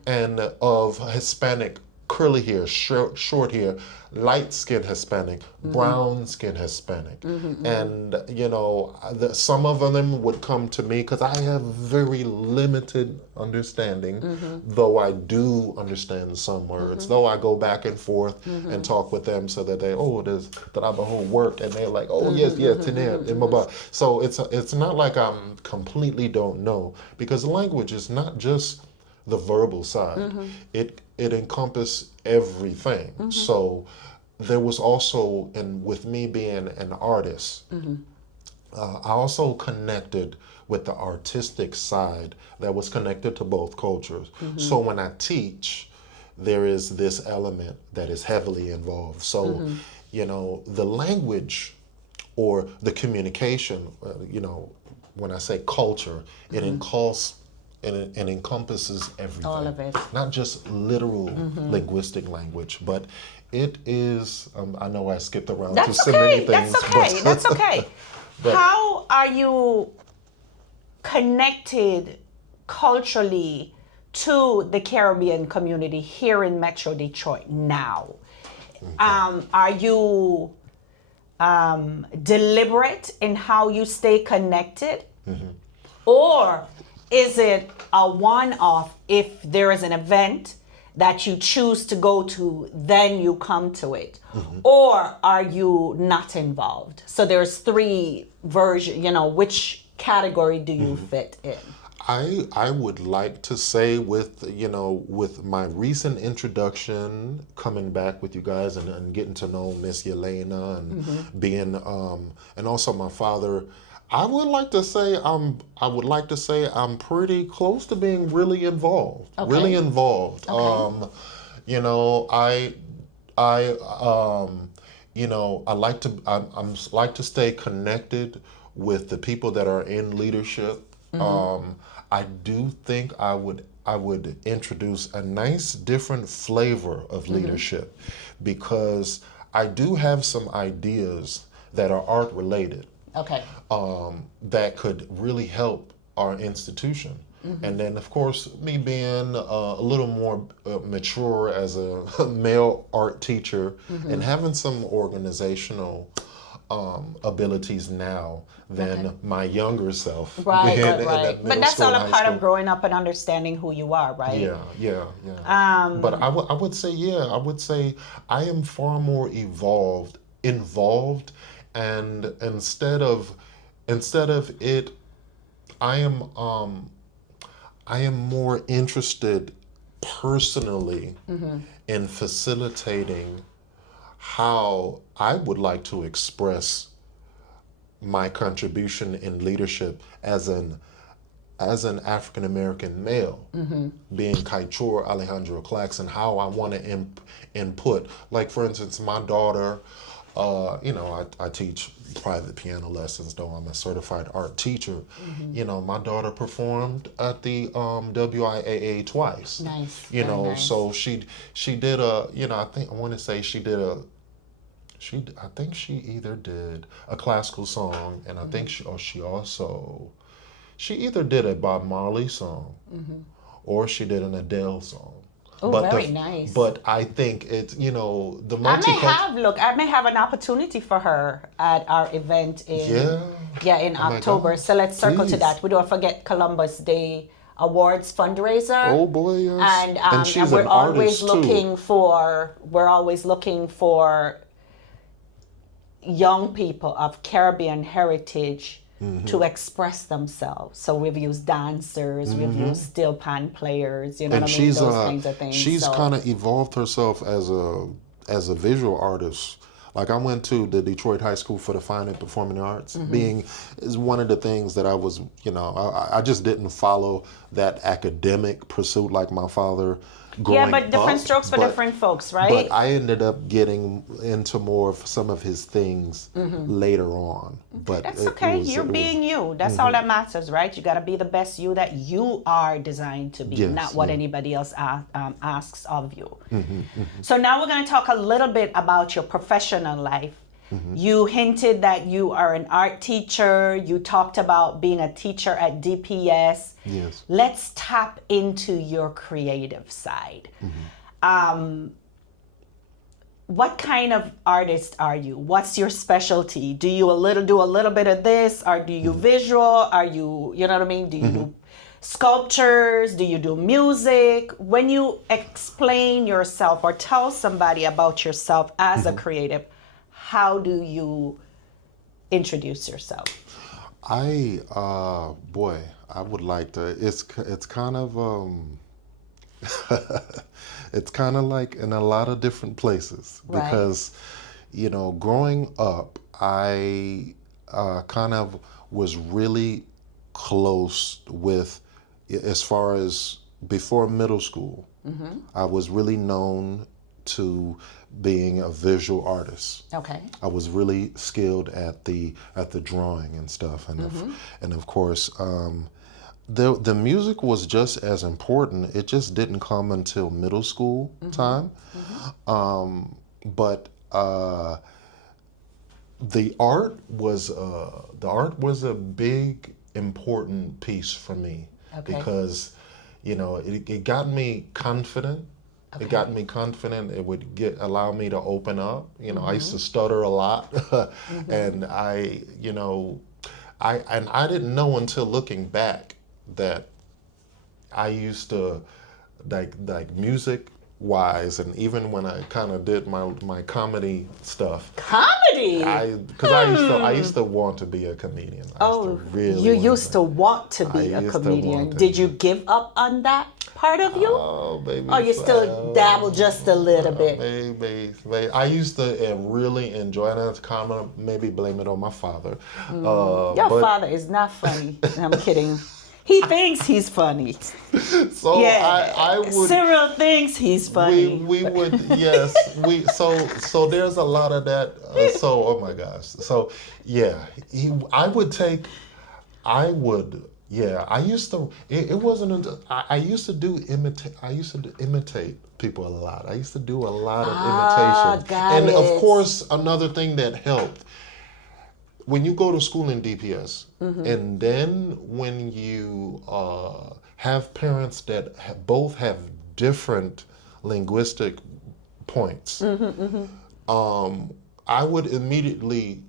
and of Hispanic curly hair, short hair, light-skinned Hispanic, brown-skinned Hispanic. And, you know, some of them would come to me because I have very limited understanding, though I do understand some words, though I go back and forth and talk with them so that there's trabajo work, and they're like, oh, yes, so it's not like I'm completely don't know, because language is not just the verbal side. It encompasses everything. So there was also, and with me being an artist, I also connected with the artistic side that was connected to both cultures. So when I teach, there is this element that is heavily involved. So, you know, the language or the communication, you know, when I say culture, it encompasses everything. All of it. Not just literal linguistic language, but it is, I know I skipped around to so many things. That's okay. But how are you connected culturally to the Caribbean community here in Metro Detroit now? Are you deliberate in how you stay connected? Or is it a one-off? If there is an event that you choose to go to, then you come to it? Or are you not involved? So there's three versions, which category do you fit in? I would like to say with my recent introduction, coming back with you guys and getting to know Miss Yelena and being and also my father, I would like to say I'm pretty close to being really involved. Okay. Really involved. Okay. I like to stay connected with the people that are in leadership. I do think I would introduce a nice different flavor of leadership, because I do have some ideas that are art related. Okay. That could really help our institution. And then, of course, me being a little more mature as a male art teacher and having some organizational abilities now than my younger self. Right. But that's all a part of growing up and understanding who you are, right? Yeah. But I would say I am far more involved, and instead of it, I am more interested personally in facilitating how I would like to express my contribution in leadership as an African American male, being Kaieteur Alejandro Claxton, how I want to input. Like, for instance, my daughter, I teach private piano lessons, though I'm a certified art teacher. My daughter performed at the WIAA twice. Nice. Nice. So she did I think she either did a classical song, and I think she either did a Bob Marley song, or she did an Adele song. Oh, very nice. But I think it's, the I may have an opportunity for her at our event in October. So let's circle to that. We don't forget Columbus Day Awards fundraiser. Oh boy, yes. And she's we're an always artist looking for young people of Caribbean heritage to express themselves. So we've used dancers, we've used steel pan players, those kinds of things. She's kind of evolved herself as a visual artist. Like, I went to the Detroit High School for the Fine and Performing Arts. Is one of the things that I was, I just didn't follow that academic pursuit like my father growing up. Yeah, but different strokes for different folks, right? But I ended up getting into more of some of his things later on. But that's okay. You're being you. That's all that matters, right? You got to be the best you that you are designed to be, not what anybody else asks of you. So now we're going to talk a little bit about your professional life. You hinted that you are an art teacher. You talked about being a teacher at DPS. Yes. Let's tap into your creative side. What kind of artist are you? What's your specialty? Do you do a little bit of this, or do you visual? Are you, you know what I mean? Do you do sculptures? Do you do music? When you explain yourself or tell somebody about yourself as a creative, how do you introduce yourself? I would like to. It's kind of it's kind of like in a lot of different places, because growing up, I kind of was really close with, as far as before middle school, I was really known to being a visual artist. Okay. I was really skilled at the drawing and stuff, and of course, the music was just as important. It just didn't come until middle school time. But the art was a big important piece for me Okay. because, you know, it got me confident. Okay. It got me confident. It would allow me to open up. You know, I used to stutter a lot, and I didn't know until looking back that I used to like music wise, and even when I kind of did my comedy stuff. Comedy. Because I used to want to be a comedian. You used to want to be a comedian. Did you give up on that part of you? Oh, baby. Or you still dabble just a little bit? Maybe. I used to really enjoy it. That's common. Maybe blame it on my father. Your father is not funny. I'm kidding. He thinks he's funny. So Yeah. I would. Cyril thinks he's funny. We would, yes. So there's a lot of that. Oh my gosh. So yeah, I used to. It wasn't until I used to imitate people a lot. I used to do a lot of imitation. Got it. Of course, another thing that helped. When you go to school in DPS, and then when you have parents that both have different linguistic points, I would immediately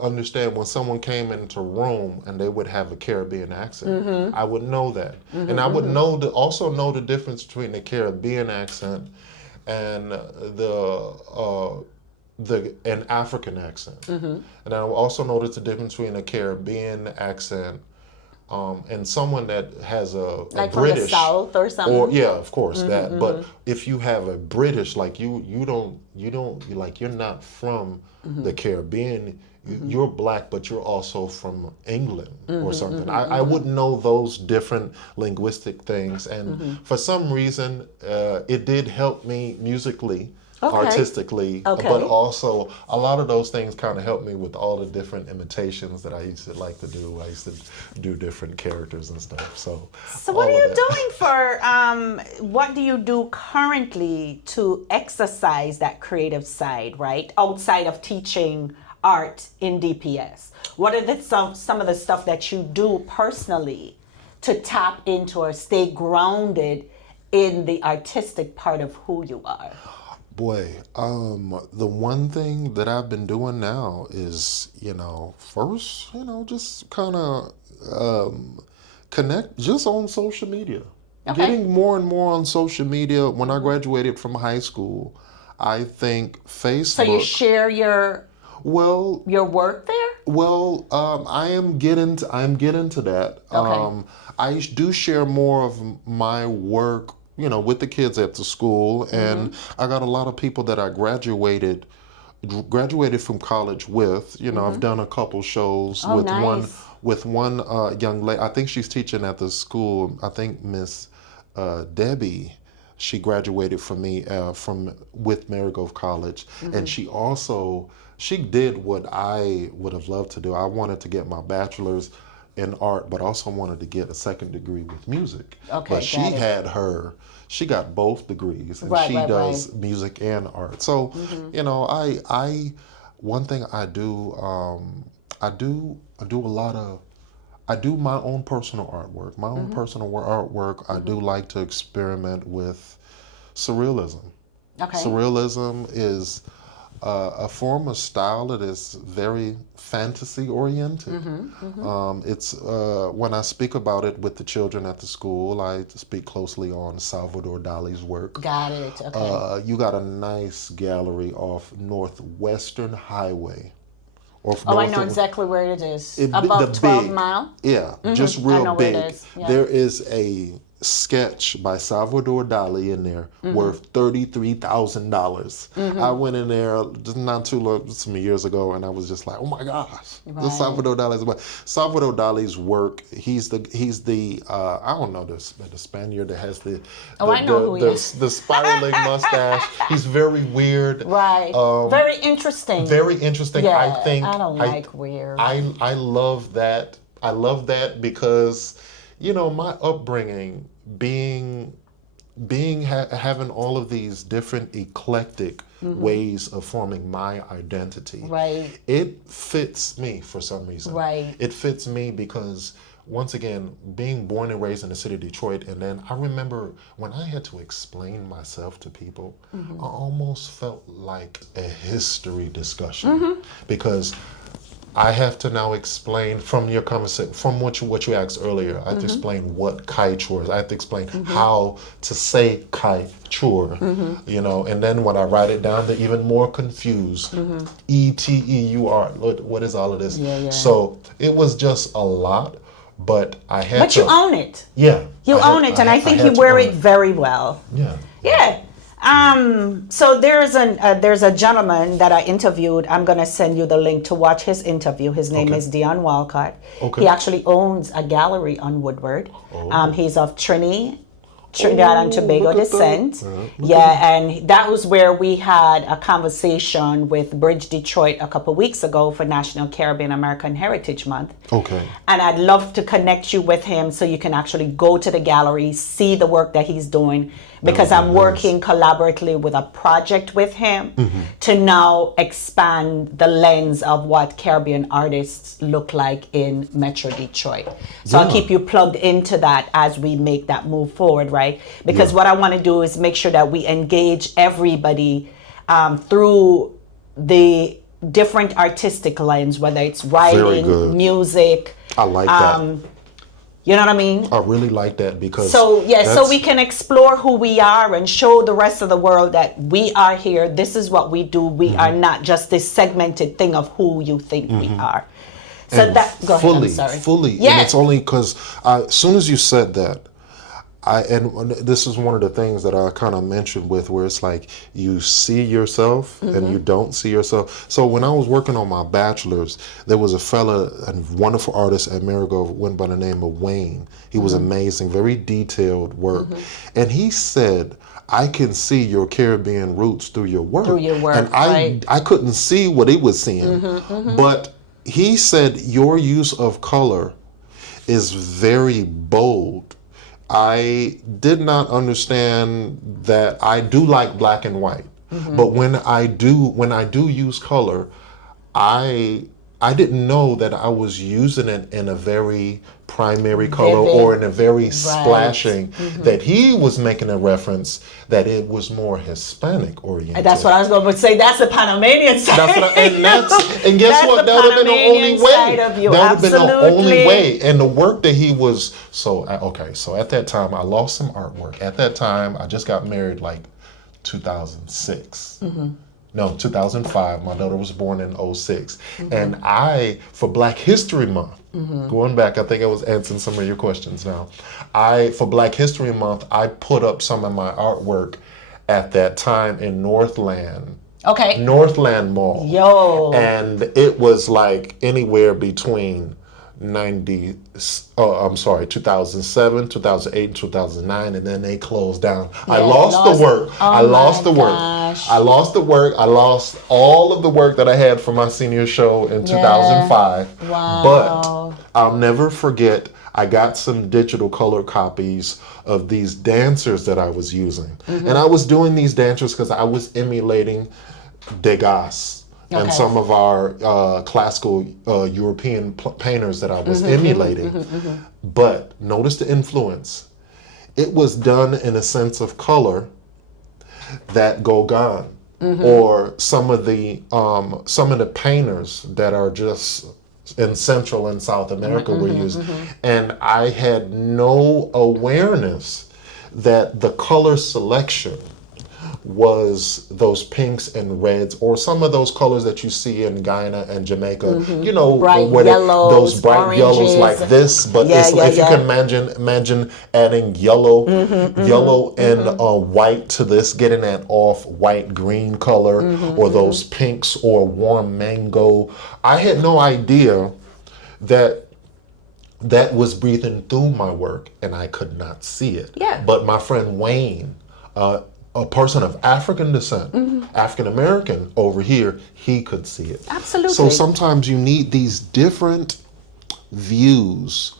understand when someone came into room and they would have a Caribbean accent. I would know that, and I would also know the difference between the Caribbean accent and an African accent. And I also noticed the difference between a Caribbean accent and someone that has a Like British, from the South or something? or yeah, of course that. But if you have a British, like you're not from the Caribbean. You're black, but you're also from England or something. I would know those different linguistic things, and for some reason, it did help me musically. Artistically, but also a lot of those things kind of helped me with all the different imitations that I used to like to do. I used to do different characters and stuff. So what are you doing for, what do you do currently to exercise that creative side, right? Outside of teaching art in DPS. What are some of the stuff that you do personally to tap into or stay grounded in the artistic part of who you are? Boy, the one thing that I've been doing now is, first, just kind of connect just on social media. Okay. Getting more and more on social media. When I graduated from high school, I think Facebook. So you share your work there? Well, I'm getting to that. Okay. I do share more of my work with the kids at the school, and I got a lot of people that I graduated from college with. I've done a couple shows with one young lady. I think she's teaching at the school. I think Miss Debbie. She graduated from me with Marigold College, and she did what I would have loved to do. I wanted to get my bachelor's in art, but also wanted to get a second degree with music. Okay, but she got both degrees, and she does music and art. So, one thing I do, I do my own personal artwork. My own personal artwork. I do like to experiment with surrealism. Okay. Surrealism is a form of style that is very fantasy oriented. It's when I speak about it with the children at the school, I speak closely on Salvador Dali's work. Got it. Okay. You got a nice gallery off Northwestern Highway. I know exactly where it is. Above 12 Mile? Yeah, just real I know big. where it is. Yeah. There is a sketch by Salvador Dali in there worth $33,000. I went in there just not too long, some years ago, and I was just like, oh my gosh, the Salvador Dali's. But Salvador Dali's work, he's the I don't know, the Spaniard that has the spiraling mustache. He's very weird. Right. Very interesting. Very interesting. Yeah, I don't like weird. I love that. I love that because my upbringing, having all of these different eclectic ways of forming my identity. Right. It fits me for some reason. Right. It fits me because once again, being born and raised in the city of Detroit, and then I remember when I had to explain myself to people, I almost felt like a history discussion because I have to now explain from your conversation, from what you asked earlier. I have to explain what Kaieteur is. I have to explain how to say Kaieteur, you know. And then when I write it down, they're even more confused. ETEUR. What is all of this? So it was just a lot, but I had. But you own it. Yeah, you own it, and I think you wear it very well. Yeah. Yeah. So there's a gentleman that I interviewed. I'm gonna send you the link to watch his interview. His name is Dion Walcott. He actually owns a gallery on Woodward. He's of Trinidad and Tobago descent. And that was where we had a conversation with Bridge Detroit a couple weeks ago for National Caribbean American Heritage Month. And I'd love to connect you with him so you can actually go to the gallery, see the work that he's doing, because I'm working collaboratively with a project with him to now expand the lens of what Caribbean artists look like in Metro Detroit. So I'll keep you plugged into that as we make that move forward, right? Because what I want to do is make sure that we engage everybody through the different artistic lens, whether it's writing, music. I like that. You know what I mean? I really like that because so we can explore who we are and show the rest of the world that we are here. This is what we do. We are not just this segmented thing of who you think we are. So and that go ahead. I'm sorry. Fully. Yeah. And it's only because as soon as you said that, and this is one of the things that I kind of mentioned with where it's like you see yourself and you don't see yourself. So when I was working on my bachelor's, there was a fella, a wonderful artist at Marigold, went by the name of Wayne. He was amazing, very detailed work. And he said, I can see your Caribbean roots through your work. And I couldn't see what he was seeing. But he said, your use of color is very bold. I did not understand that. I do like black and white, but when I do use color, I didn't know that I was using it in a very primary color or in a very splashing, that he was making a reference that it was more Hispanic oriented. That's what I was going to say. That's the Panamanian side. And guess what? That would have been the only way. That would have been the only way. And the work that he was, so at that time, I lost some artwork. At that time, I just got married like 2006. No, 2005. My daughter was born in 06. And for Black History Month, going back, I think I was answering some of your questions now. For Black History Month, I put up some of my artwork at that time in Northland. Northland Mall. And it was like anywhere between 2007, 2008, and 2009, and then they closed down. I lost the work. I lost the work. I lost all of the work that I had for my senior show in 2005. But I'll never forget, I got some digital color copies of these dancers that I was using. And I was doing these dancers because I was emulating Degas. And some of our classical European painters that I was emulating. But notice the influence. It was done in a sense of color that Gauguin or some of the painters that are just in Central and South America were used. And I had no awareness that the color selection was those pinks and reds, or some of those colors that you see in Guyana and Jamaica. You know, bright yellows, those bright oranges, yellows like this. But if you can imagine adding yellow, and white to this, getting that off-white green color, or those pinks or warm mango. I had no idea that was breathing through my work, and I could not see it. But my friend Wayne, a person of African descent, African American over here, he could see it. Absolutely. So sometimes you need these different views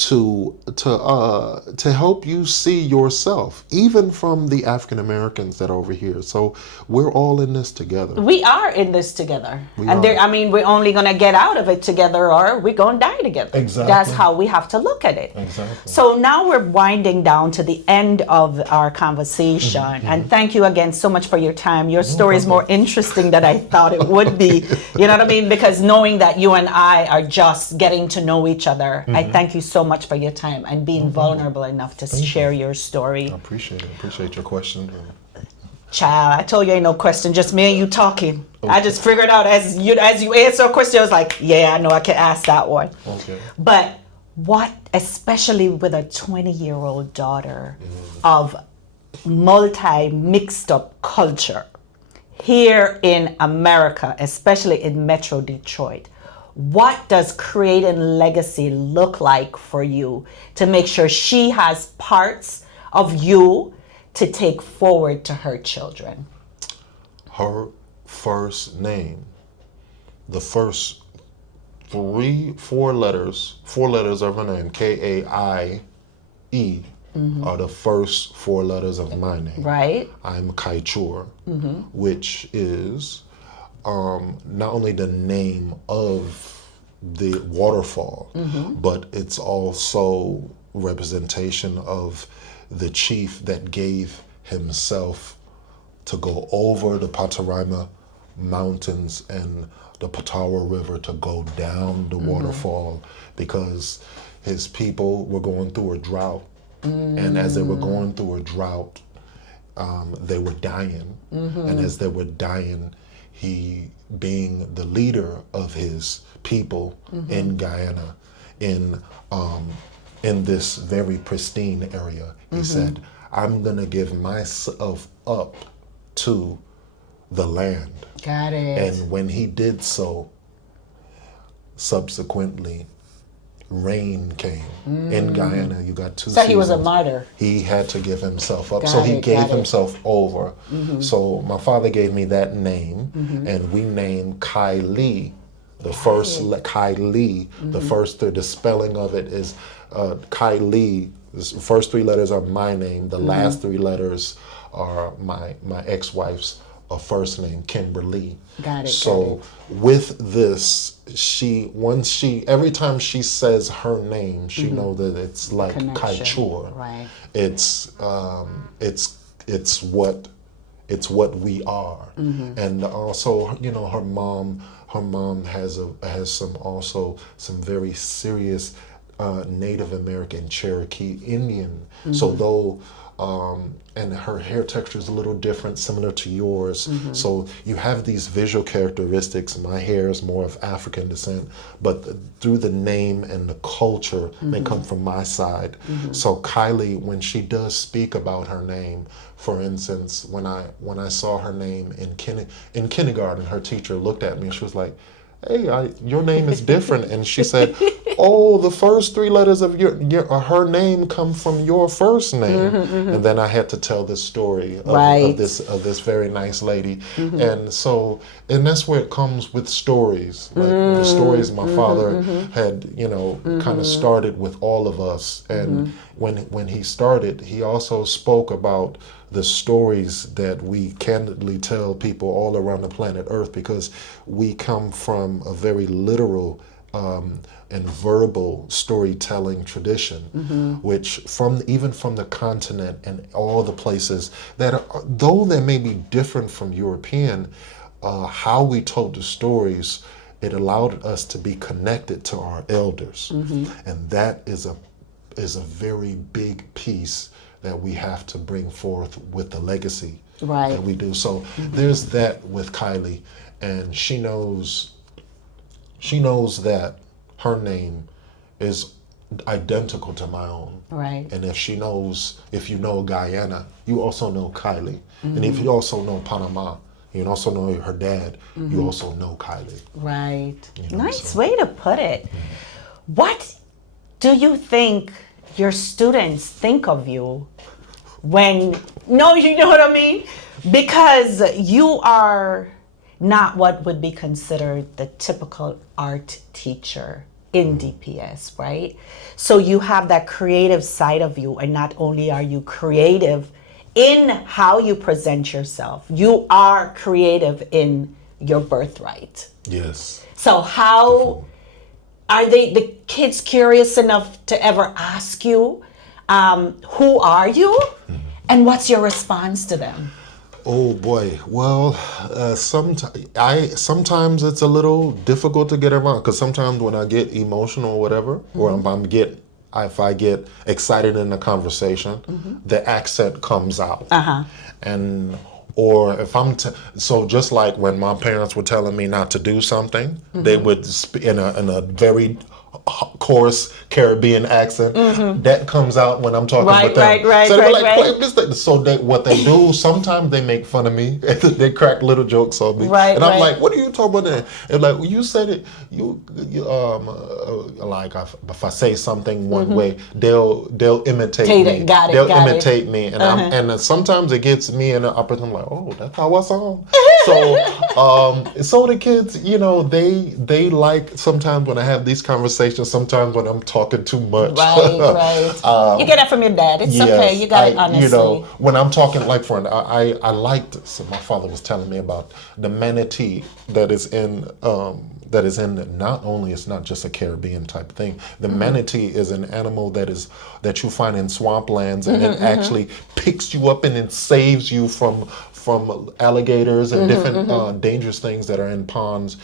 to help you see yourself, even from the African Americans that are over here. So we're all in this together. We are in this together. are. I mean, we're only going to get out of it together, or we're going to die together. Exactly. That's how we have to look at it. Exactly. So now we're winding down to the end of our conversation. And thank you again so much for your time. Your story is more interesting than I thought it would be. You know what I mean? Because knowing that you and I are just getting to know each other, I thank you so much for your time and being vulnerable enough to share your story. I appreciate it. Appreciate your question. Child, I told you ain't no question, just me and you talking. Okay. I just figured out as you answer a question, I was like, yeah, I know I can ask that one. Okay. But what, especially with a 20-year-old daughter of multi-mixed up culture here in America, especially in Metro Detroit, what does creating legacy look like for you to make sure she has parts of you to take forward to her children? Her first name, the first four letters of her name, Kaie, are the first four letters of my name. Right. I'm Kaieteur, which is not only the name of the waterfall, but it's also representation of the chief that gave himself to go over the Patarima Mountains and the Patawa River to go down the waterfall because his people were going through a drought. And as they were going through a drought, they were dying. And as they were dying, he, being the leader of his people in Guyana, in this very pristine area, he said, I'm gonna give myself up to the land. Got it. And when he did so, subsequently, rain came. In Guyana, you got two So seasons. he was a martyr. He had to give himself up. Got So he it, gave got it. himself over. So my father gave me that name, and we named Kylie. The first Kylie, the first the spelling of it is Kylie. The first three letters are my name. The last three letters are my ex-wife's first name, Kimberly. Got it. So with this, every time she says her name, she know that it's like Kaieteur. Right. It's what we are. And also, her mom has some very serious Native American Cherokee Indian. So though and her hair texture is a little different, similar to yours. So you have these visual characteristics. My hair is more of African descent, but through the name and the culture, they come from my side. So Kylie, when she does speak about her name, for instance, when I saw her name in kindergarten, her teacher looked at me and she was like, hey, your name is different. And she said, oh, the first three letters of her name come from your first name. And then I had to tell this story of this very nice lady. And that's where it comes with stories. Like the stories my father had, kind of started with all of us. And when he started, he also spoke about the stories that we candidly tell people all around the planet Earth, because we come from a very literal and verbal storytelling tradition, which even from the continent and all the places that though they may be different from European, how we told the stories, it allowed us to be connected to our elders. And that is a very big piece that we have to bring forth with the legacy that we do. So there's that with Kylie, and she knows that her name is identical to my own. Right. And if you know Guyana, you also know Kylie. And if you also know Panama, you also know her dad, you also know Kylie. Right. Nice way to put it. What do you think your students think of you you know what I mean? Because you are not what would be considered the typical art teacher in DPS, right? So you have that creative side of you, and not only are you creative in how you present yourself, you are creative in your birthright. Yes. So how are the kids curious enough to ever ask you, who are you? And what's your response to them? Oh boy. Well, sometimes it's a little difficult to get around, because sometimes when I get emotional or whatever, or if I get excited in a conversation, the accent comes out. And or if so just like when my parents were telling me not to do something, they would in a very coarse Caribbean accent that comes out when I'm talking with them. So they're like, "Wait, so what they do, sometimes they make fun of me. They crack little jokes on me, and I'm like, "What are you talking about?" And like, well, you said it. You like if I say something one way, they'll imitate me. They'll imitate me, and and sometimes it gets me in the upper. I'm like, "Oh, that's how I sound." So the kids, they like sometimes when I have these conversations. Sometimes when I'm talking too much. Right. You get that from your dad. It's okay. You got it honestly. When I'm talking, like for I liked. So my father was telling me about the manatee that is in. Not only, it's not just a Caribbean type thing. The manatee is an animal that you find in swamplands, and it actually picks you up and it saves you from alligators and different dangerous things that are in ponds.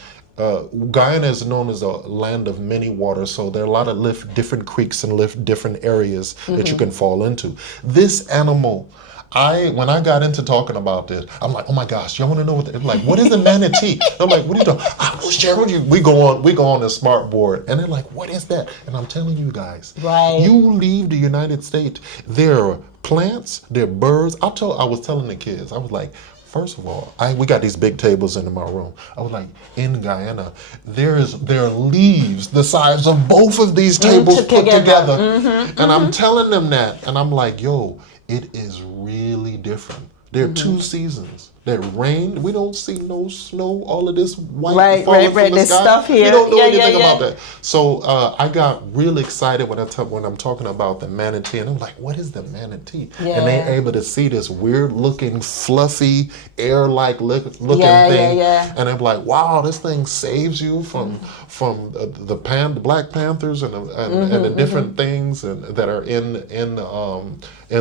Guyana is known as a land of many waters, so there are a lot of different creeks and different areas that you can fall into. This animal, when I got into talking about this, I'm like, oh my gosh, y'all want to know what is a manatee? I'm like, what are you doing? I will share with you. We go on the smart board, and they're like, what is that? And I'm telling you guys, you leave the United States, there are plants, there are birds. I was telling the kids, I was like, first of all, we got these big tables in my room. I was like, in Guyana, there are leaves the size of both of these tables put together. And I'm telling them that, and I'm like, yo, it is really different. There are two seasons. There rain, we don't see no snow, all of this white falling from the sky. Stuff here. We don't know anything about that. So I got real excited when I'm talking about the manatee, and I'm like, what is the manatee? And they're able to see this weird looking, fluffy, air-like looking thing. And I'm like, wow, this thing saves you from the Black Panthers and the different things that are in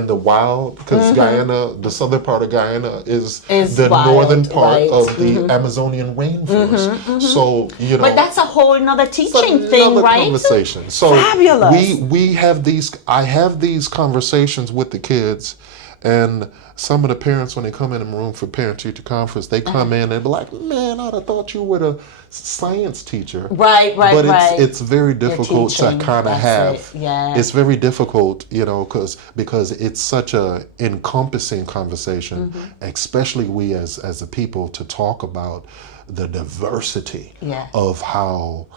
the wild, because Guyana, the southern part of Guyana is the wild, northern part of the Amazonian rainforest. So but that's a whole nother teaching thing, right? Conversation. So fabulous. We have these. I have these conversations with the kids, and some of the parents, when they come in the room for parent-teacher conference, they come in and be like, "Man, I'd have thought you were a science teacher." Right. But it's very difficult to kind of have. It's very difficult, because it's such a encompassing conversation, especially we as a people, to talk about the diversity of how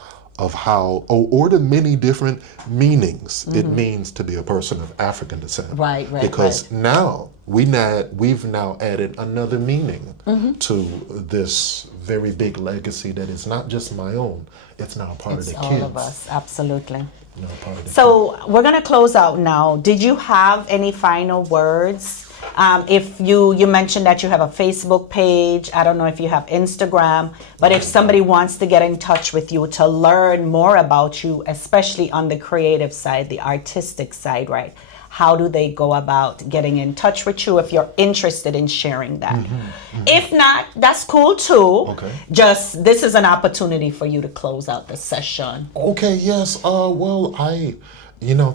or the many different meanings it means to be a person of African descent. Right. Because now we've now added another meaning to this very big legacy that is not just my own, it's now part of the kids. It's all of us, absolutely. So we're gonna close out now. Did you have any final words? If you mentioned that you have a Facebook page, I don't know if you have Instagram, but if somebody wants to get in touch with you to learn more about you, especially on the creative side, the artistic side, right? How do they go about getting in touch with you if you're interested in sharing that? If not, that's cool too. Just, this is an opportunity for you to close out the session. Okay, yes. Well,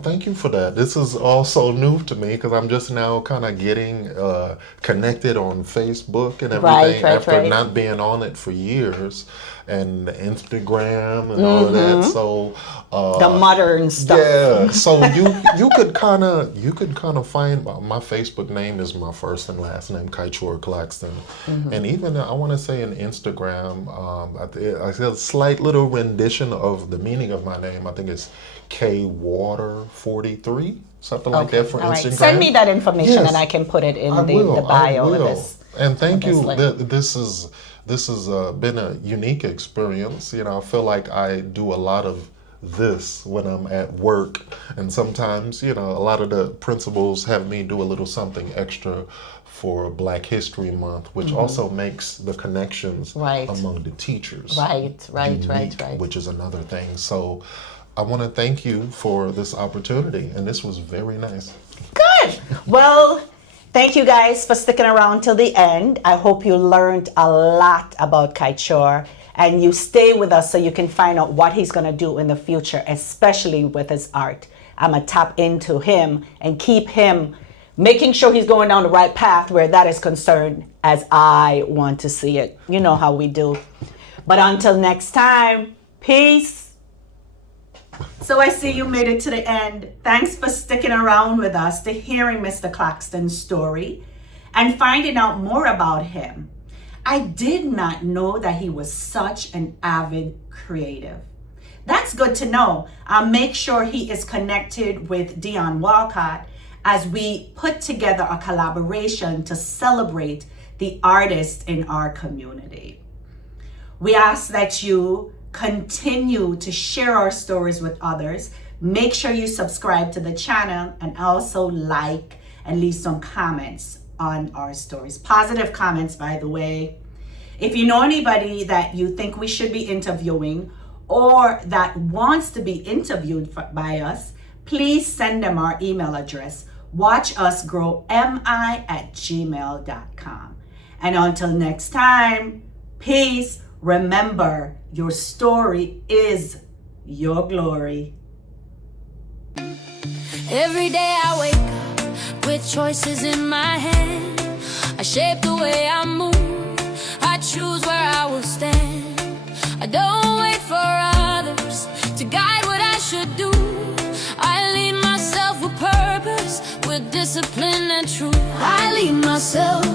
thank you for that. This is also new to me, because I'm just now kind of getting connected on Facebook and everything after not being on it for years, and Instagram and all of that. So the modern stuff. Yeah. So you could kind of find my Facebook name is my first and last name, Kaieteur Claxton, and even I want to say in Instagram, I see a slight little rendition of the meaning of my name. I think it's Kaieteur43, something like that for Instagram. Send me that information and I can put it in the bio of this. And thank you. This has been a unique experience. I feel like I do a lot of this when I'm at work. And sometimes, you know, a lot of the principals have me do a little something extra for Black History Month, which also makes the connections among the teachers unique, which is another thing. So I want to thank you for this opportunity, and this was very nice. Good. Well, thank you guys for sticking around till the end. I hope you learned a lot about Kaieteur, and you stay with us so you can find out what he's going to do in the future, especially with his art. I'm going to tap into him and keep him making sure he's going down the right path where that is concerned, as I want to see it. You know how we do. But until next time, peace. So I see you made it to the end. Thanks for sticking around with us to hearing Mr. Claxton's story and finding out more about him. I did not know that he was such an avid creative. That's good to know. I'll make sure he is connected with Dion Walcott as we put together a collaboration to celebrate the artists in our community. We ask that you continue to share our stories with others. Make sure you subscribe to the channel and also like and leave some comments on our stories. Positive comments, by the way. If you know anybody that you think we should be interviewing or that wants to be interviewed by us, please send them our email address, watchusgrowmi@gmail.com. And until next time, peace. Remember, your story is your glory. Every day I wake up with choices in my hand. I shape the way I move. I choose where I will stand. I don't wait for others to guide what I should do. I lead myself with purpose, with discipline and truth. I lead myself